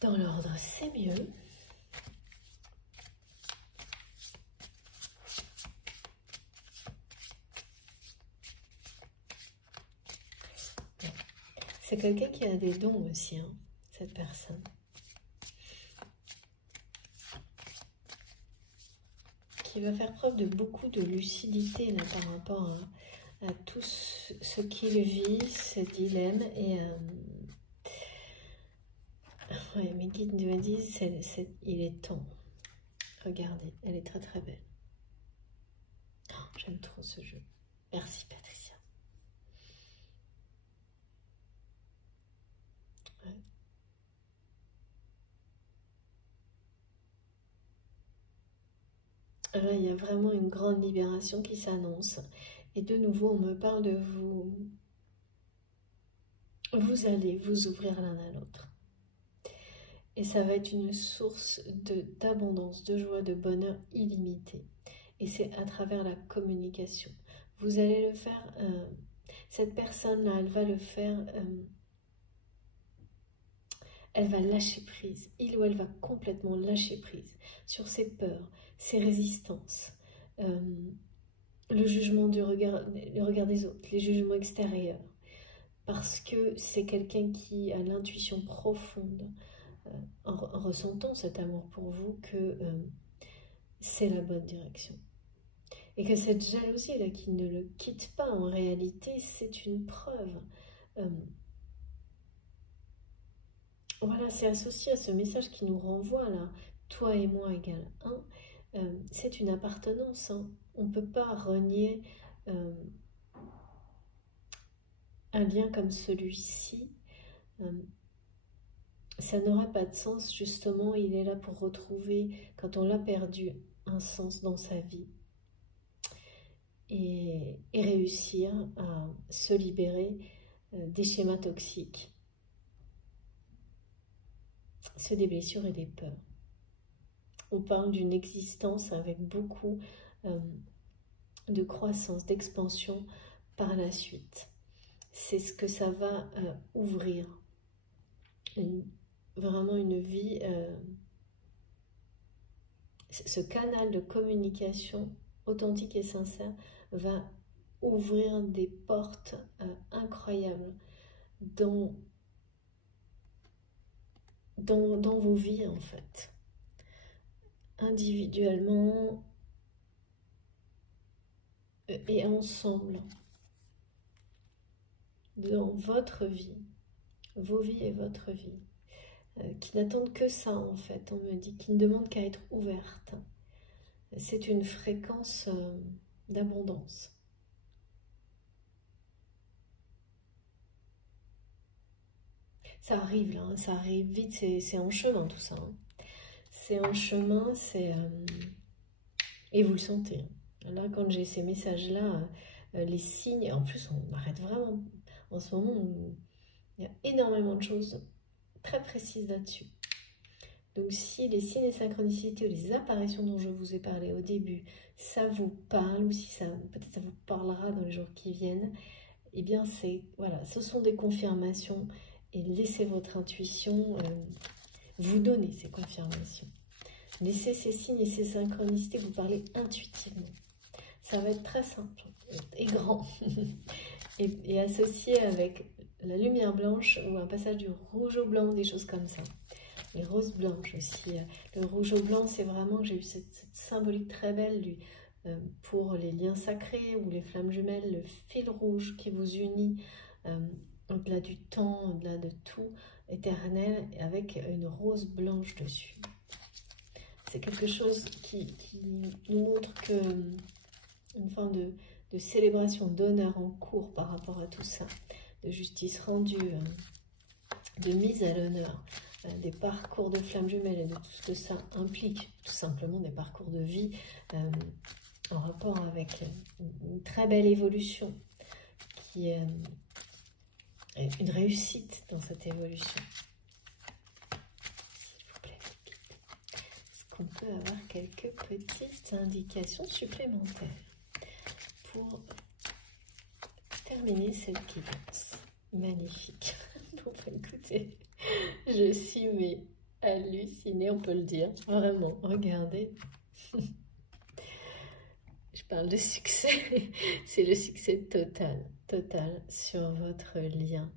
Dans l'ordre, c'est mieux. C'est quelqu'un qui a des dons aussi, hein, cette personne. Qui va faire preuve de beaucoup de lucidité là, par rapport à tout ce qu'il vit, ce dilemme. Et ouais, mes guides me disent, il est temps. Regardez, elle est très très belle. Oh, j'aime trop ce jeu. Merci Patricia. Ouais. Là, il y a vraiment une grande libération qui s'annonce. Et de nouveau, on me parle de vous. Vous allez vous ouvrir l'un à l'autre. Et ça va être une source d'abondance, de joie, de bonheur illimité. Et c'est à travers la communication. Vous allez le faire, cette personne-là, elle va le faire, elle va lâcher prise. Il ou elle va complètement lâcher prise sur ses peurs, ses résistances, le jugement du regard, le regard des autres, les jugements extérieurs. Parce que c'est quelqu'un qui a l'intuition profonde, en ressentant cet amour pour vous, que c'est la bonne direction. Et que cette jalousie-là qui ne le quitte pas, en réalité, c'est une preuve. Voilà, c'est associé à ce message qui nous renvoie là, toi et moi égale 1. C'est une appartenance. Hein. On ne peut pas renier un lien comme celui-ci. Ça n'aurait pas de sens, justement. Il est là pour retrouver, quand on l'a perdu, un sens dans sa vie. Et réussir à se libérer des schémas toxiques, ceux des blessures et des peurs. On parle d'une existence avec beaucoup de croissance, d'expansion par la suite. C'est ce que ça va ouvrir. Vraiment une vie, ce canal de communication authentique et sincère va ouvrir des portes incroyables dans vos vies en fait, individuellement et ensemble, dans votre vie, vos vies et votre vie, qui n'attendent que ça en fait, on me dit, qui ne demandent qu'à être ouvertes. C'est une fréquence d'abondance. Ça arrive là, hein, ça arrive vite, c'est en chemin tout ça. Hein. C'est en chemin, c'est... et vous le sentez. Hein. Là, quand j'ai ces messages-là, les signes, en plus on arrête vraiment, en ce moment, il y a énormément de choses très précises là-dessus. Donc si les signes et synchronicités ou les apparitions dont je vous ai parlé au début, ça vous parle, ou si ça peut-être ça vous parlera dans les jours qui viennent, eh bien c'est voilà, ce sont des confirmations et laissez votre intuition vous donner ces confirmations. Laissez ces signes et ces synchronicités vous parler intuitivement. Ça va être très simple et grand et associé avec la lumière blanche ou un passage du rouge au blanc, des choses comme ça. Les roses blanches aussi. Le rouge au blanc, c'est vraiment, j'ai eu cette symbolique très belle pour les liens sacrés ou les flammes jumelles, le fil rouge qui vous unit au-delà du temps, au-delà de tout, éternel, avec une rose blanche dessus. C'est quelque chose qui nous montre que une forme de célébration, d'honneur en cours par rapport à tout ça, de justice rendue, de mise à l'honneur, des parcours de flammes jumelles et de tout ce que ça implique, tout simplement des parcours de vie en rapport avec une très belle évolution qui est une réussite dans cette évolution. S'il vous plaît, est-ce qu'on peut avoir quelques petites indications supplémentaires pour terminer cette guidance. Magnifique. Bon, écoutez, je suis mais hallucinée, on peut le dire. Vraiment, regardez. Je parle de succès. C'est le succès total, total sur votre lien,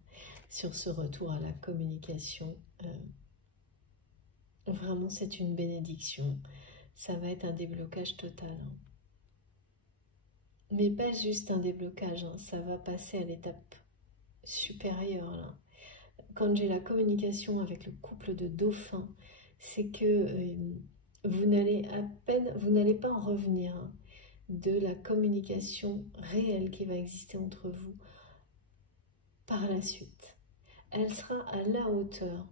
sur ce retour à la communication. Vraiment, c'est une bénédiction. Ça va être un déblocage total. Mais pas juste un déblocage, ça va passer à l'étape supérieure. Là. Quand j'ai la communication avec le couple de dauphins, c'est que vous n'allez pas en revenir de la communication réelle qui va exister entre vous par la suite. Elle sera à la hauteur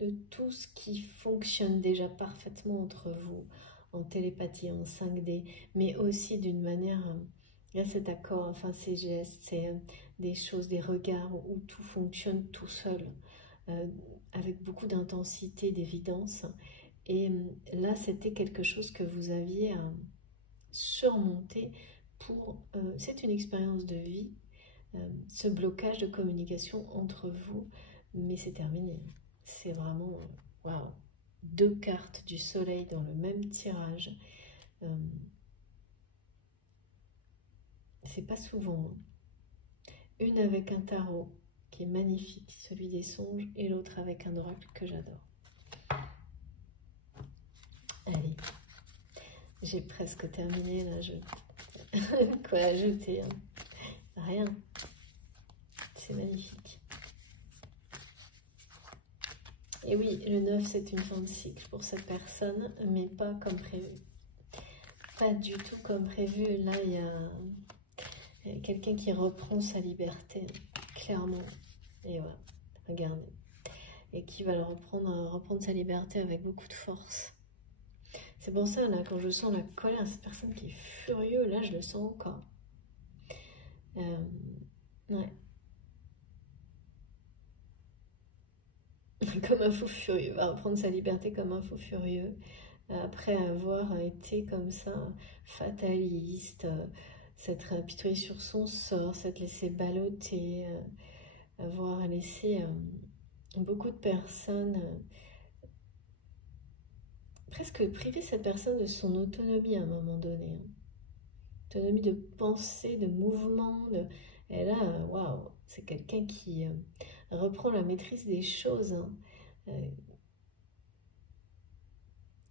de tout ce qui fonctionne déjà parfaitement entre vous, en télépathie, en 5D, mais aussi d'une manière, il y a cet accord, enfin ces gestes, c'est des choses, des regards où tout fonctionne tout seul, avec beaucoup d'intensité, d'évidence. Et là, c'était quelque chose que vous aviez à surmonter pour... c'est une expérience de vie, ce blocage de communication entre vous, mais c'est terminé. C'est vraiment, waouh, 2 cartes du soleil dans le même tirage. C'est pas souvent. Une avec un tarot qui est magnifique, celui des songes, et l'autre avec un oracle que j'adore. Allez, j'ai presque terminé là. Quoi ajouter, hein? Rien. C'est magnifique. Et oui, le 9, c'est une fin de cycle pour cette personne, mais pas comme prévu. Pas du tout comme prévu. Là, il y a quelqu'un qui reprend sa liberté, clairement. Et voilà, regardez. Et qui va reprendre sa liberté avec beaucoup de force. C'est pour ça, là, quand je sens la colère, cette personne qui est furieuse, là, je le sens encore. Ouais. Comme un fou furieux, va reprendre sa liberté comme un fou furieux, après avoir été comme ça, fataliste, s'être apitoyé sur son sort, s'être laissé balloter, avoir laissé beaucoup de personnes, presque priver cette personne de son autonomie à un moment donné. Autonomie de pensée, de mouvement, et là, waouh, c'est quelqu'un qui reprend la maîtrise des choses,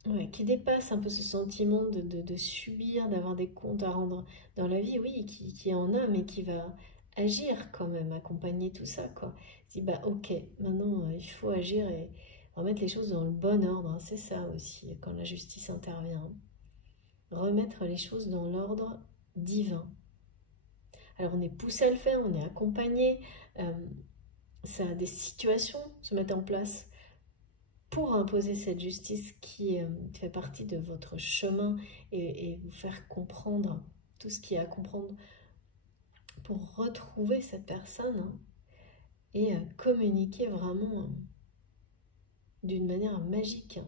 ouais, qui dépasse un peu ce sentiment de subir, d'avoir des comptes à rendre dans la vie, oui, qui en a, mais qui va agir quand même, accompagner tout ça, quoi. Il dit, bah ok, maintenant il faut agir et remettre les choses dans le bon ordre, hein. C'est ça aussi, quand la justice intervient. Remettre les choses dans l'ordre divin. Alors on est poussé à le faire, on est accompagné, ça, des situations se mettent en place pour imposer cette justice qui fait partie de votre chemin et vous faire comprendre tout ce qu'il y a à comprendre pour retrouver cette personne, hein, et communiquer vraiment d'une manière magique.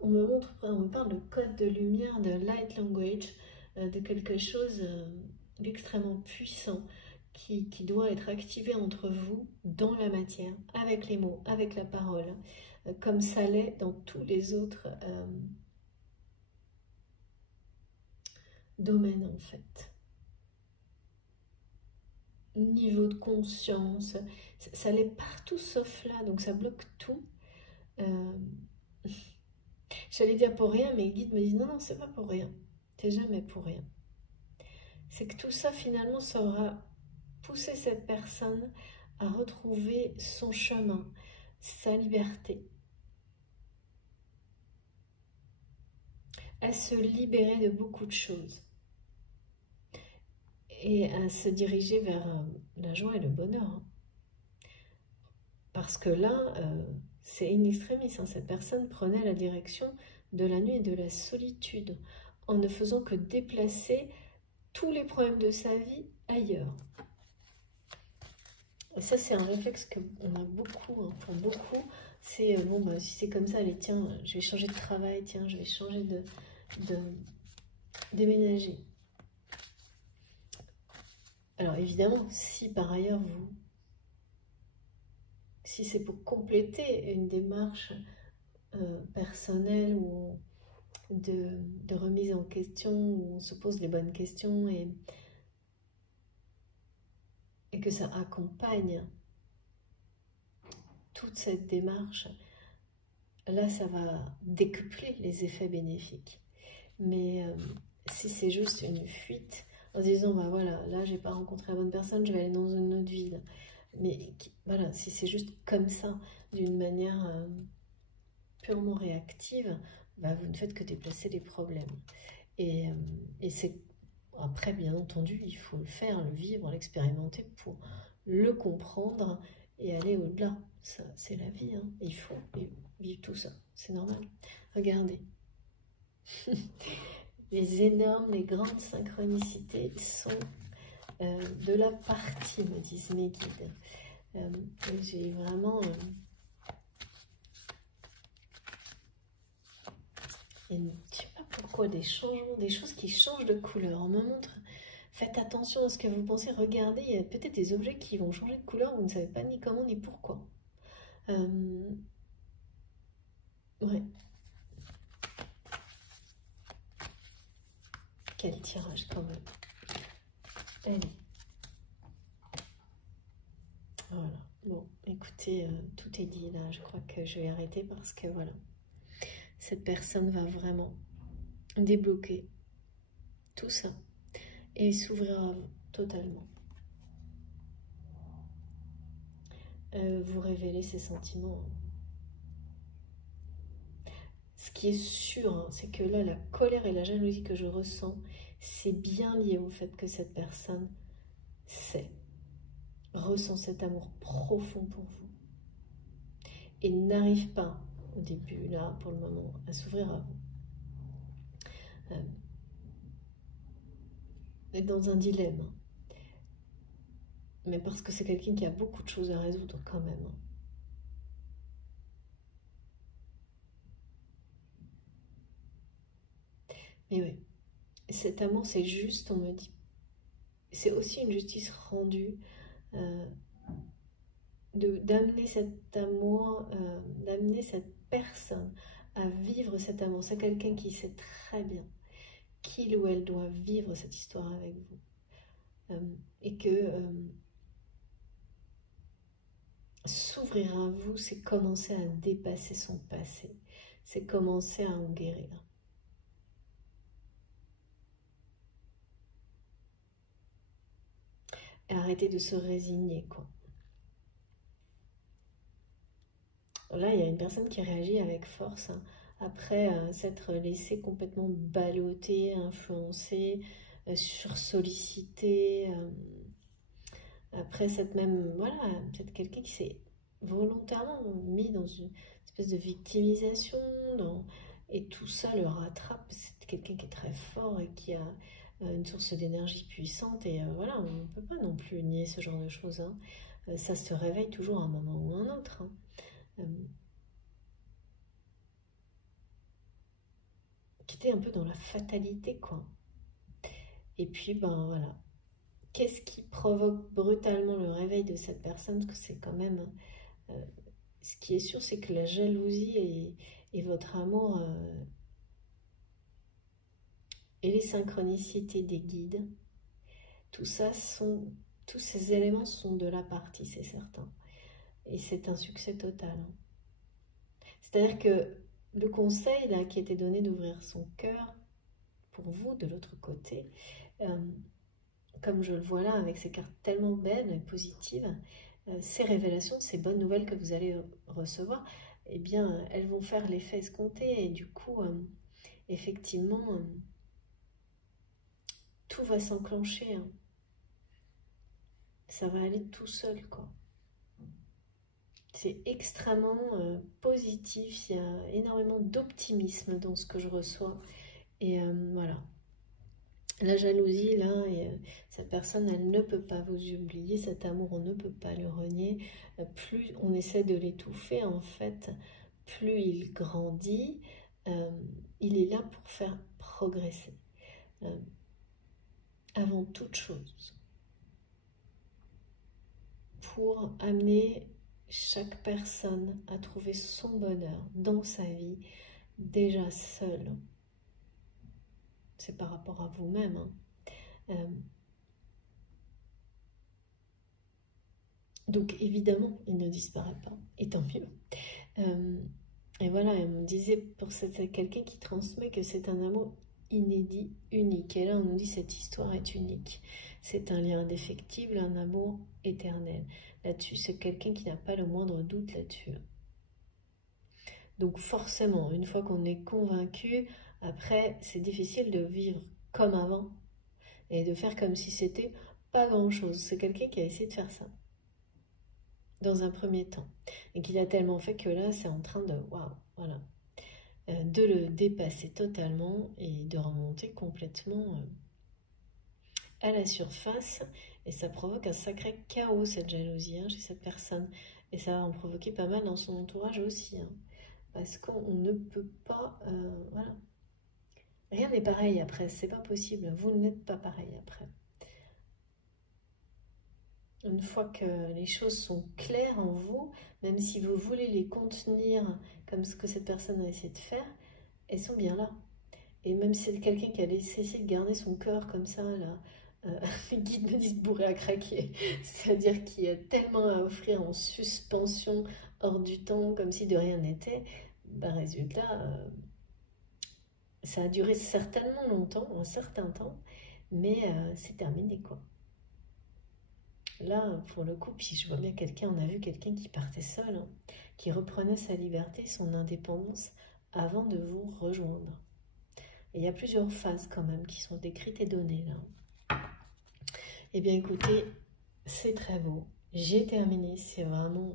On me parle de code de lumière, de light language, de quelque chose d'extrêmement puissant qui doit être activé entre vous dans la matière, avec les mots, avec la parole, comme ça l'est dans tous les autres domaines en fait. Niveau de conscience, ça l'est partout sauf là, donc ça bloque tout. J'allais dire pour rien, mais les guides me disent non, non, c'est pas pour rien, c'est jamais pour rien. C'est que tout ça finalement saura pousser cette personne à retrouver son chemin, sa liberté, à se libérer de beaucoup de choses et à se diriger vers la joie et le bonheur. Hein. Parce que là, c'est in extremis, hein, cette personne prenait la direction de la nuit et de la solitude en ne faisant que déplacer tous les problèmes de sa vie ailleurs. Et ça, c'est un réflexe qu'on a beaucoup, hein, pour beaucoup, C'est bon, bah, si c'est comme ça, allez, tiens, je vais changer de travail, tiens, je vais changer de déménager. Alors évidemment, si par ailleurs si c'est pour compléter une démarche personnelle ou de remise en question, où on se pose les bonnes questions et que ça accompagne toute cette démarche, là ça va décupler les effets bénéfiques. Mais si c'est juste une fuite en disant bah voilà, là j'ai pas rencontré la bonne personne, je vais aller dans une autre ville, mais voilà, si c'est juste comme ça, d'une manière purement réactive, bah, vous ne faites que déplacer les problèmes. Et c'est après, bien entendu, il faut le faire, le vivre, l'expérimenter pour le comprendre et aller au-delà. Ça, c'est la vie, hein. Il faut vivre tout ça, c'est normal. Regardez. Les énormes, les grandes synchronicités sont de la partie, me disent mes guides. J'ai vraiment... je ne sais pas pourquoi, des changements, des choses qui changent de couleur. On me montre, faites attention à ce que vous pensez. Regardez, il y a peut-être des objets qui vont changer de couleur, vous ne savez pas ni comment ni pourquoi. Ouais. Quel tirage quand même. Allez. Voilà. Bon, écoutez, tout est dit là. Je crois que je vais arrêter parce que voilà. Cette personne va vraiment débloquer tout ça et s'ouvrir à vous totalement. Vous révélez ses sentiments. Ce qui est sûr, hein, c'est que là, la colère et la jalousie que je ressens, c'est bien lié au fait que cette personne ressent cet amour profond pour vous et n'arrive pas au début, là, pour le moment, à s'ouvrir à vous. Est dans un dilemme. Mais parce que c'est quelqu'un qui a beaucoup de choses à résoudre quand même. Mais oui, cet amour, c'est juste, on me dit, c'est aussi une justice rendue d'amener cet amour, d'amener cette personne à vivre cet amour. C'est quelqu'un qui sait très bien qu'il ou elle doit vivre cette histoire avec vous. Et que s'ouvrir à vous, c'est commencer à dépasser son passé. C'est commencer à en guérir. Et arrêter de se résigner, quoi. Là, il y a une personne qui réagit avec force, hein, après s'être laissée complètement ballottée, influencée, sursollicitée. Après cette même, voilà, peut-être quelqu'un qui s'est volontairement mis dans une espèce de victimisation, et tout ça le rattrape. C'est quelqu'un qui est très fort et qui a une source d'énergie puissante, et voilà, on ne peut pas non plus nier ce genre de choses, hein. Ça se réveille toujours à un moment ou à un autre, hein. Qui était un peu dans la fatalité, quoi. Et puis, ben voilà. Qu'est-ce qui provoque brutalement le réveil de cette personne? Parce que c'est quand même... ce qui est sûr, c'est que la jalousie et votre amour et les synchronicités des guides, tout ça tous ces éléments sont de la partie, c'est certain. Et c'est un succès total, hein. C'est-à-dire que le conseil là, qui était donné d'ouvrir son cœur pour vous de l'autre côté, comme je le vois là avec ces cartes tellement belles et positives, ces révélations, ces bonnes nouvelles que vous allez recevoir, eh bien, elles vont faire l'effet escompté, et du coup, effectivement, tout va s'enclencher, hein. Ça va aller tout seul, quoi. C'est extrêmement positif, il y a énormément d'optimisme dans ce que je reçois, et voilà. La jalousie, là, cette personne, elle ne peut pas vous oublier, cet amour, on ne peut pas le renier. Plus on essaie de l'étouffer, en fait, plus il grandit. Il est là pour faire progresser. Avant toute chose, pour amener chaque personne à trouver son bonheur dans sa vie, déjà seule. C'est par rapport à vous-même, hein. Donc évidemment, il ne disparaît pas, et tant mieux. Et voilà, on me disait pour quelqu'un qui transmet que c'est un amour inédit, unique. Et là, on nous dit cette histoire est unique. C'est un lien indéfectible, un amour éternel. Là-dessus, c'est quelqu'un qui n'a pas le moindre doute là-dessus. Donc forcément, une fois qu'on est convaincu, après, c'est difficile de vivre comme avant et de faire comme si c'était pas grand-chose. C'est quelqu'un qui a essayé de faire ça dans un premier temps et qui l'a tellement fait que là, c'est en train de, waouh, voilà, de le dépasser totalement et de remonter complètement à la surface. Et ça provoque un sacré chaos, cette jalousie, hein, chez cette personne. Et ça va en provoquer pas mal dans son entourage aussi, hein, parce qu'on ne peut pas, voilà. Rien n'est pareil après, c'est pas possible. Vous n'êtes pas pareil après. Une fois que les choses sont claires en vous, même si vous voulez les contenir comme ce que cette personne a essayé de faire, elles sont bien là. Et même si c'est quelqu'un qui a essayé de garder son cœur comme ça, là, les guides me disent bourré à craquer. C'est-à-dire qu'il y a tellement à offrir en suspension, hors du temps, comme si de rien n'était. Bah, résultat, ça a duré certainement longtemps, un certain temps, mais c'est terminé, quoi. Là, pour le coup, puis je vois bien quelqu'un, on a vu quelqu'un qui partait seul, hein, qui reprenait sa liberté, son indépendance, avant de vous rejoindre. Et il y a plusieurs phases quand même qui sont décrites et données là. Eh bien écoutez, c'est très beau. J'ai terminé, c'est vraiment...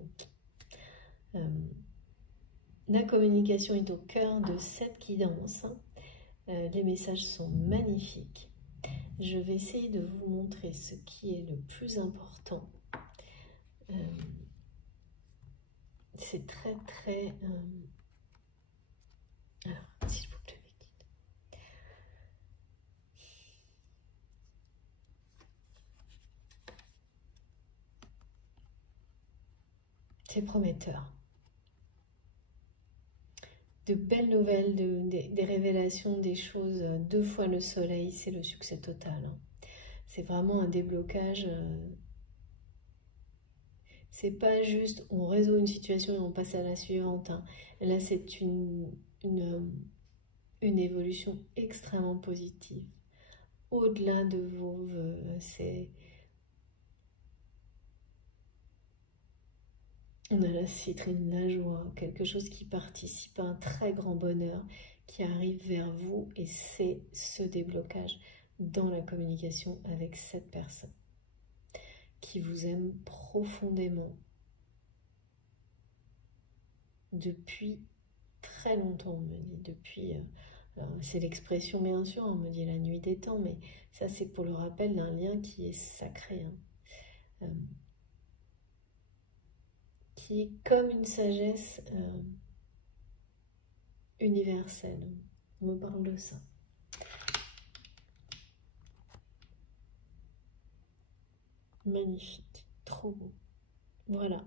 la communication est au cœur de cette guidance. Les messages sont magnifiques. Je vais essayer de vous montrer ce qui est le plus important. C'est très très... Alors, s'il vous plaît, guide. C'est prometteur. De belles nouvelles, des révélations, des choses. 2 fois le soleil, c'est le succès total. Hein. C'est vraiment un déblocage. C'est pas juste on résout une situation et on passe à la suivante. Hein. Là, c'est une évolution extrêmement positive. Au-delà de vos vœux, c'est... On a la citrine, la joie, quelque chose qui participe à un très grand bonheur qui arrive vers vous et c'est ce déblocage dans la communication avec cette personne qui vous aime profondément depuis très longtemps, on me dit, depuis... c'est l'expression bien sûr, on me dit la nuit des temps, mais ça c'est pour le rappel d'un lien qui est sacré, hein. Qui est comme une sagesse universelle. On me parle de ça. Magnifique, trop beau. Voilà.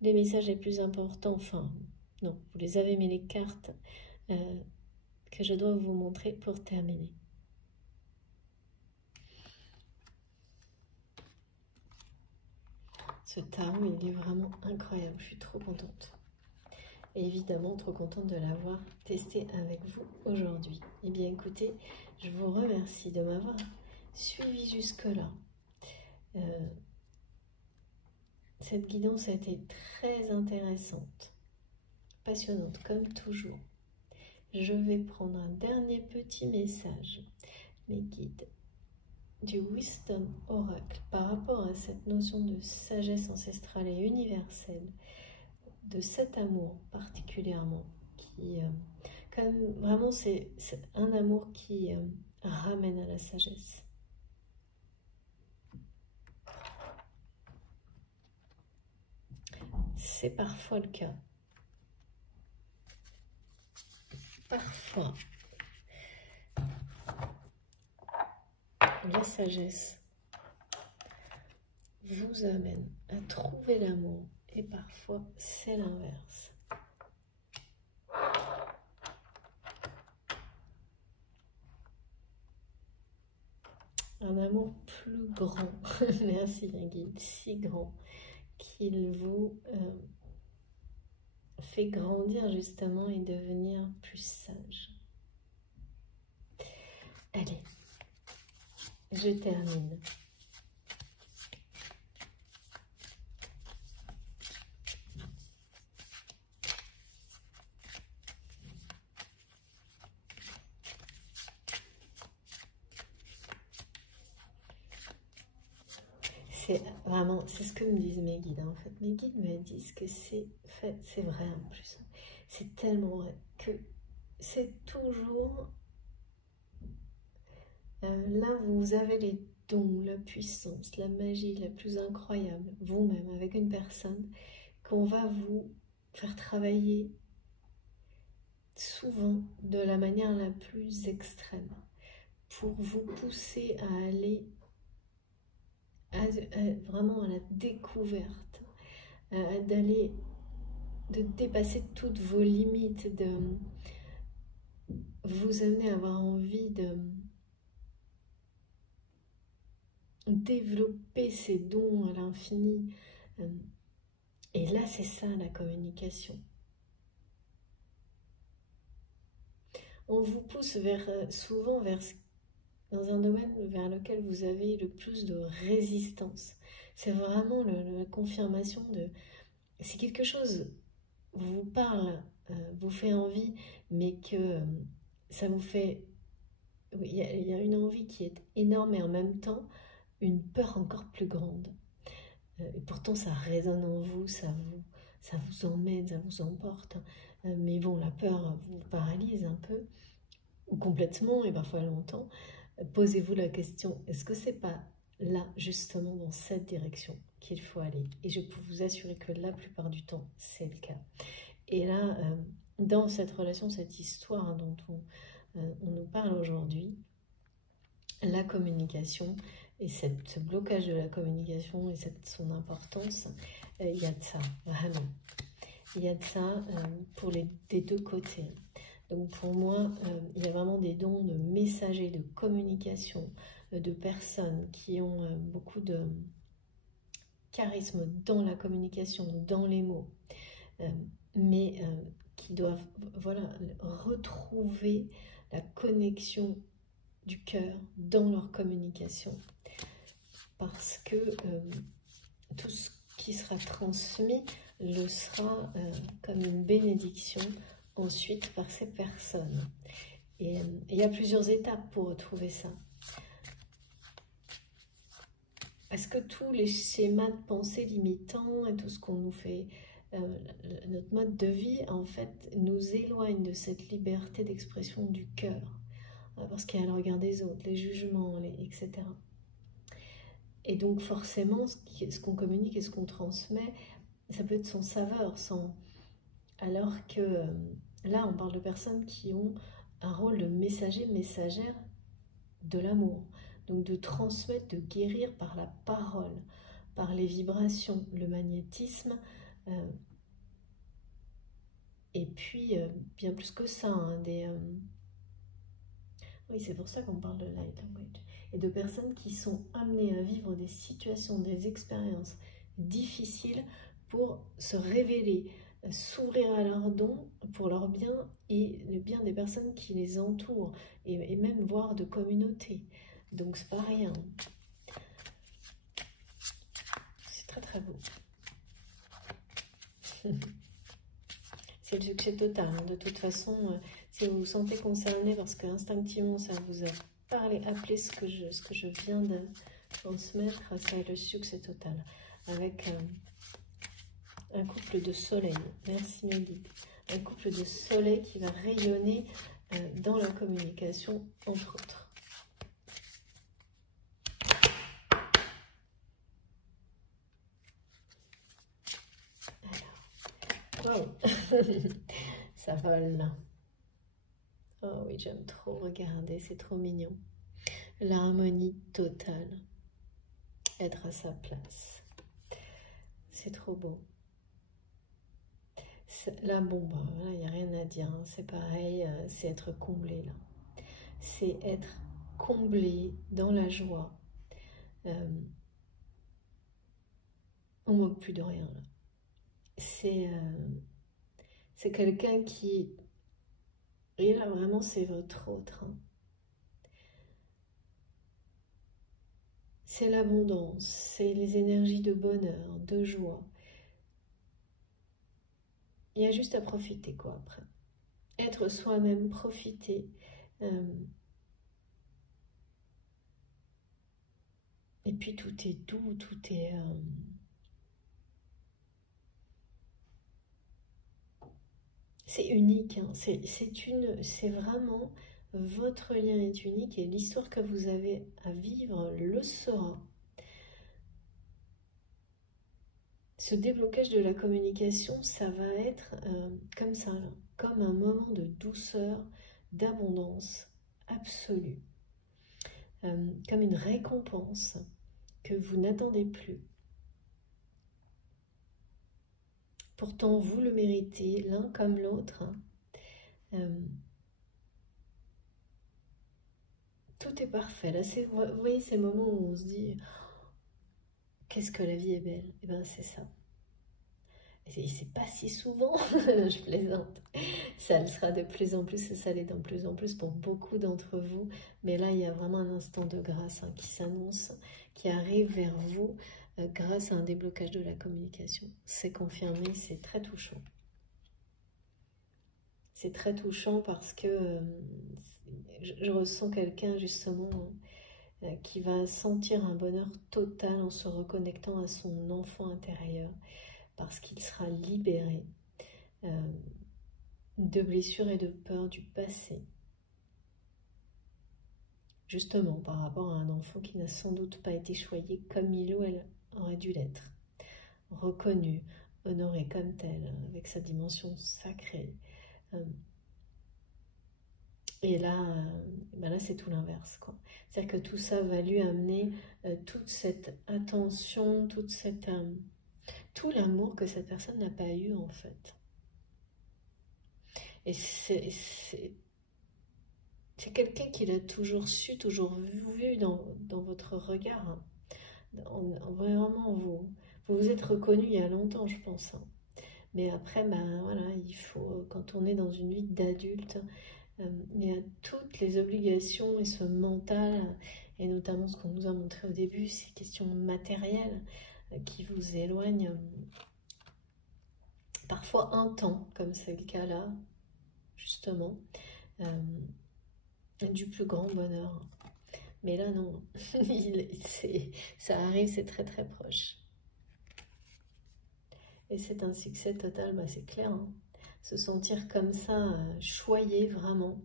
Les messages les plus importants, enfin, non, vous les avez mis les cartes que je dois vous montrer pour terminer. Ce tarot, il est vraiment incroyable, je suis trop contente. Et évidemment, trop contente de l'avoir testé avec vous aujourd'hui. Eh bien, écoutez, je vous remercie de m'avoir suivi jusque-là. Cette guidance a été très intéressante, passionnante, comme toujours. Je vais prendre un dernier petit message, mes guides, du Wisdom Oracle, par rapport à cette notion de sagesse ancestrale et universelle, de cet amour particulièrement, qui, comme vraiment c'est un amour qui ramène à la sagesse. C'est parfois le cas. Parfois, la sagesse vous amène à trouver l'amour et parfois c'est l'inverse. Un amour plus grand, merci bien guide, si grand qu'il vous fait grandir justement et devenir plus sage. Allez, je termine. C'est ce que me disent mes guides. En fait, mes guides me disent que c'est vrai en plus. C'est tellement vrai que c'est toujours là où vous avez les dons, la puissance, la magie la plus incroyable, vous-même avec une personne, qu'on va vous faire travailler souvent de la manière la plus extrême pour vous pousser à aller vraiment à la découverte, de dépasser toutes vos limites, de vous amener à avoir envie de développer ces dons à l'infini. Et là, c'est ça la communication. On vous pousse souvent dans un domaine vers lequel vous avez le plus de résistance. C'est vraiment la confirmation de... Si quelque chose vous parle, vous fait envie, mais que ça vous fait... Il y a une envie qui est énorme et en même temps, une peur encore plus grande. Et pourtant, ça résonne en vous, ça vous emmène, ça vous emporte. Mais bon, la peur vous paralyse un peu, ou complètement, et parfois longtemps. Posez-vous la question, est-ce que c'est pas là, justement, dans cette direction qu'il faut aller? Et je peux vous assurer que la plupart du temps, c'est le cas. Et là, dans cette relation, cette histoire dont on nous parle aujourd'hui, la communication et ce blocage de la communication et son importance, il y a de ça, vraiment. Il y a de ça des deux côtés. Donc pour moi, il y a vraiment des dons de messagers, de communication, de personnes qui ont beaucoup de charisme dans la communication, dans les mots, mais qui doivent retrouver la connexion du cœur dans leur communication. Parce que tout ce qui sera transmis le sera comme une bénédiction ensuite par ces personnes. Et il y a plusieurs étapes pour retrouver ça. Parce que tous les schémas de pensée limitants et tout ce qu'on nous fait, notre mode de vie, en fait, nous éloigne de cette liberté d'expression du cœur. Parce qu'il y a le regard des autres, les jugements, etc. Et donc forcément, ce qu'on communique et ce qu'on transmet, ça peut être sans saveur, alors que là, on parle de personnes qui ont un rôle de messager, messagère de l'amour. Donc de transmettre, de guérir par la parole, par les vibrations, le magnétisme. Et puis, bien plus que ça, hein, oui, c'est pour ça qu'on parle de light language. Et de personnes qui sont amenées à vivre des situations, des expériences difficiles pour se révéler, s'ouvrir à leurs dons pour leur bien et le bien des personnes qui les entourent, et même voire de communautés. Donc c'est pas rien. C'est très très beau. C'est le succès total. De toute façon, si vous vous sentez concerné parce que instinctivement ça vous a parlé, appelé ce que je viens de transmettre, ça est le succès total. Avec un couple de soleil. Merci mes guides. Un couple de soleil qui va rayonner dans la communication, entre autres. Waouh. Ça vole. Oh oui, j'aime trop regarder, c'est trop mignon. L'harmonie totale. Être à sa place. C'est trop beau. Là, bon, bah, voilà, il n'y a rien à dire. Hein. C'est pareil, c'est être comblé là. C'est être comblé dans la joie. On manque plus de rien là. C'est quelqu'un qui... Et là, vraiment, c'est votre autre. Hein. C'est l'abondance, c'est les énergies de bonheur, de joie. Il y a juste à profiter, quoi, après. Être soi-même, profiter. Et puis, tout est doux, tout est... c'est unique, hein. C'est vraiment... Votre lien est unique et l'histoire que vous avez à vivre le sera. Ce déblocage de la communication, ça va être comme ça, là, comme un moment de douceur, d'abondance absolue, comme une récompense que vous n'attendez plus. Pourtant, vous le méritez, l'un comme l'autre. Tout est parfait. Là, vous voyez ces moments où on se dit « Qu'est-ce que la vie est belle ?» Et bien, c'est ça. Et c'est pas si souvent, je plaisante. Ça le sera de plus en plus et ça l'est de plus en plus pour beaucoup d'entre vous. Mais là, il y a vraiment un instant de grâce qui s'annonce, qui arrive vers vous grâce à un déblocage de la communication. C'est confirmé, c'est très touchant. C'est très touchant parce que je ressens quelqu'un justement qui va sentir un bonheur total en se reconnectant à son enfant intérieur. Parce qu'il sera libéré de blessures et de peurs du passé. Justement, par rapport à un enfant qui n'a sans doute pas été choyé comme il ou elle aurait dû l'être. Reconnu, honoré comme tel, avec sa dimension sacrée. Et là, là c'est tout l'inverse. C'est-à-dire que tout ça va lui amener toute cette attention, tout l'amour que cette personne n'a pas eu en fait. Et c'est quelqu'un qui l'a toujours su, toujours vu dans votre regard. Hein. Vraiment, vous êtes reconnu il y a longtemps, je pense. Hein. Mais après, voilà, il faut, quand on est dans une vie d'adulte, il y a toutes les obligations et ce mental, et notamment ce qu'on nous a montré au début, ces questions matérielles qui vous éloignent parfois un temps, comme c'est le cas là, justement, du plus grand bonheur. Mais là, non, ça arrive, c'est très très proche. Et c'est un succès total, c'est clair. Hein. Se sentir comme ça, choyé vraiment.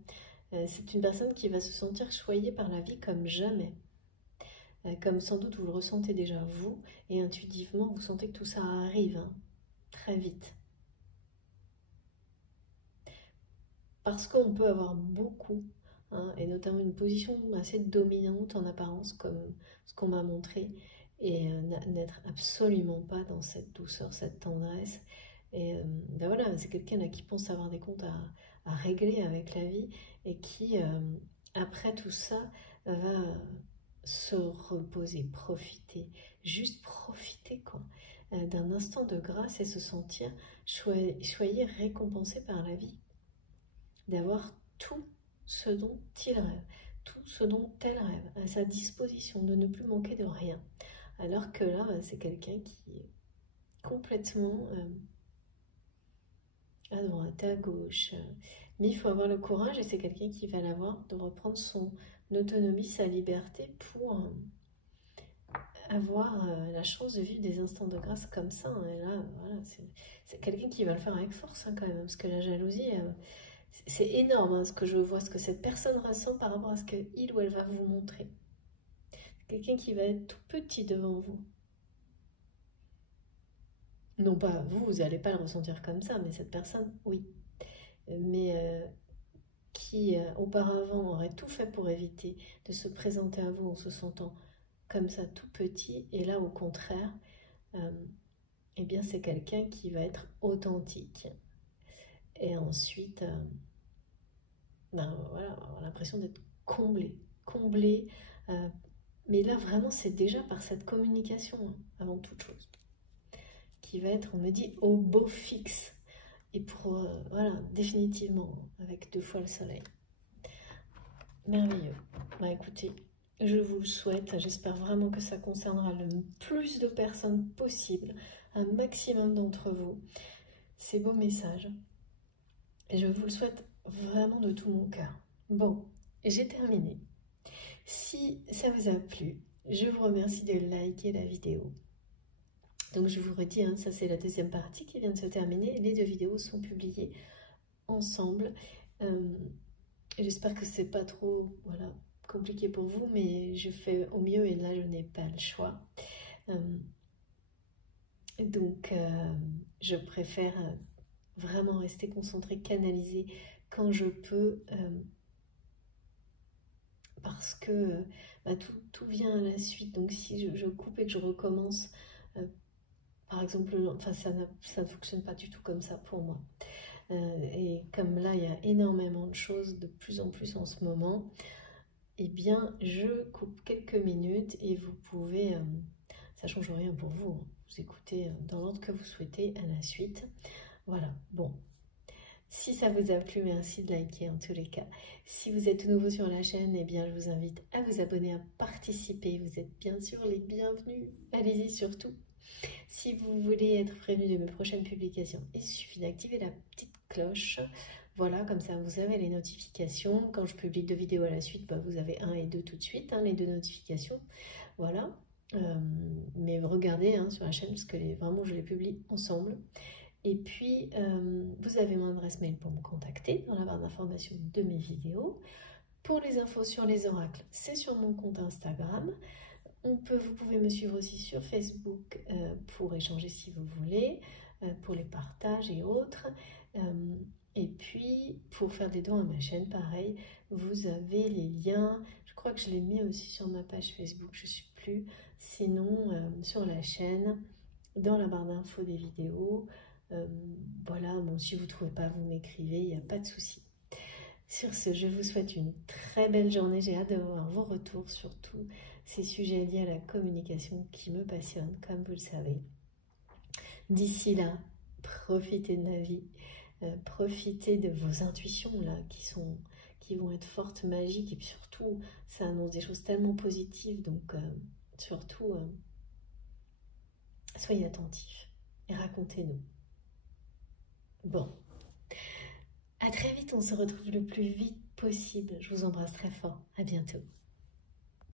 C'est une personne qui va se sentir choyée par la vie comme jamais. Comme sans doute vous le ressentez déjà vous, et intuitivement vous sentez que tout ça arrive très vite. Parce qu'on peut avoir beaucoup, et notamment une position assez dominante en apparence, comme ce qu'on m'a montré, et n'être absolument pas dans cette douceur, cette tendresse. Et voilà, c'est quelqu'un qui pense avoir des comptes à régler avec la vie, et qui, après tout ça, va se reposer, profiter, juste profiter d'un instant de grâce et se sentir choyé, récompensé par la vie. D'avoir tout ce dont il rêve, tout ce dont elle rêve, à sa disposition, de ne plus manquer de rien. Alors que là, c'est quelqu'un qui est complètement à droite, à gauche. Mais il faut avoir le courage, et c'est quelqu'un qui va l'avoir, de reprendre son autonomie, sa liberté pour avoir la chance de vivre des instants de grâce comme ça. Et là, voilà, c'est quelqu'un qui va le faire avec force quand même, parce que la jalousie... c'est énorme ce que je vois, ce que cette personne ressent par rapport à ce qu'il ou elle va vous montrer. Quelqu'un qui va être tout petit devant vous. Non pas vous, vous n'allez pas le ressentir comme ça, mais cette personne, oui. Mais qui auparavant aurait tout fait pour éviter de se présenter à vous en se sentant comme ça tout petit, et là au contraire, eh bien c'est quelqu'un qui va être authentique. Et ensuite, ben, voilà, on a l'impression d'être comblé. Mais là vraiment c'est déjà par cette communication, hein, avant toute chose, qui va être, on me dit, au beau fixe. Et pour, voilà, définitivement, avec 2 fois le soleil. Merveilleux. Bah écoutez, je vous le souhaite. J'espère vraiment que ça concernera le plus de personnes possible, un maximum d'entre vous. Ces beaux messages. Et je vous le souhaite vraiment de tout mon cœur. Bon, j'ai terminé. Si ça vous a plu, je vous remercie de liker la vidéo. Donc je vous redis, hein, ça c'est la deuxième partie qui vient de se terminer. Les 2 vidéos sont publiées ensemble. J'espère que c'est pas trop, voilà, compliqué pour vous, mais je fais au mieux et là je n'ai pas le choix. Donc je préfère vraiment rester concentrée, canalisée quand je peux, parce que bah, tout vient à la suite. Donc si je coupe et que je recommence, par exemple, enfin ça ne fonctionne pas du tout comme ça pour moi. Et comme là il y a énormément de choses de plus en plus en ce moment, eh bien je coupe quelques minutes et vous pouvez, ça change rien pour vous, hein, vous écoutez dans l'ordre que vous souhaitez à la suite. Voilà, bon, si ça vous a plu, merci de liker en tous les cas. Si vous êtes nouveau sur la chaîne, eh bien je vous invite à vous abonner, à participer, vous êtes bien sûr les bienvenus, allez-y surtout. Si vous voulez être prévenu de mes prochaines publications, il suffit d'activer la petite cloche. Voilà, comme ça vous avez les notifications. Quand je publie 2 vidéos à la suite, bah, vous avez 1 et 2 tout de suite, hein, les 2 notifications. Voilà. Mais regardez, hein, sur la chaîne, parce que vraiment je les publie ensemble. Et puis, vous avez mon adresse mail pour me contacter dans la barre d'information de mes vidéos. Pour les infos sur les oracles, c'est sur mon compte Instagram. Vous pouvez me suivre aussi sur Facebook pour échanger si vous voulez, pour les partages et autres. Et puis, pour faire des dons à ma chaîne, pareil, vous avez les liens. Je crois que je l'ai mis aussi sur ma page Facebook, je ne sais plus. Sinon, sur la chaîne, dans la barre d'infos des vidéos. Voilà, bon, si vous ne trouvez pas, vous m'écrivez, il n'y a pas de souci. Sur ce, je vous souhaite une très belle journée. J'ai hâte de voir vos retours sur tous ces sujets liés à la communication qui me passionnent, comme vous le savez. D'ici là, profitez de la vie, profitez de vos intuitions là, qui vont être fortes, magiques, et puis surtout, ça annonce des choses tellement positives, donc surtout, soyez attentifs et racontez-nous. Bon. À très vite, on se retrouve le plus vite possible. Je vous embrasse très fort. À bientôt.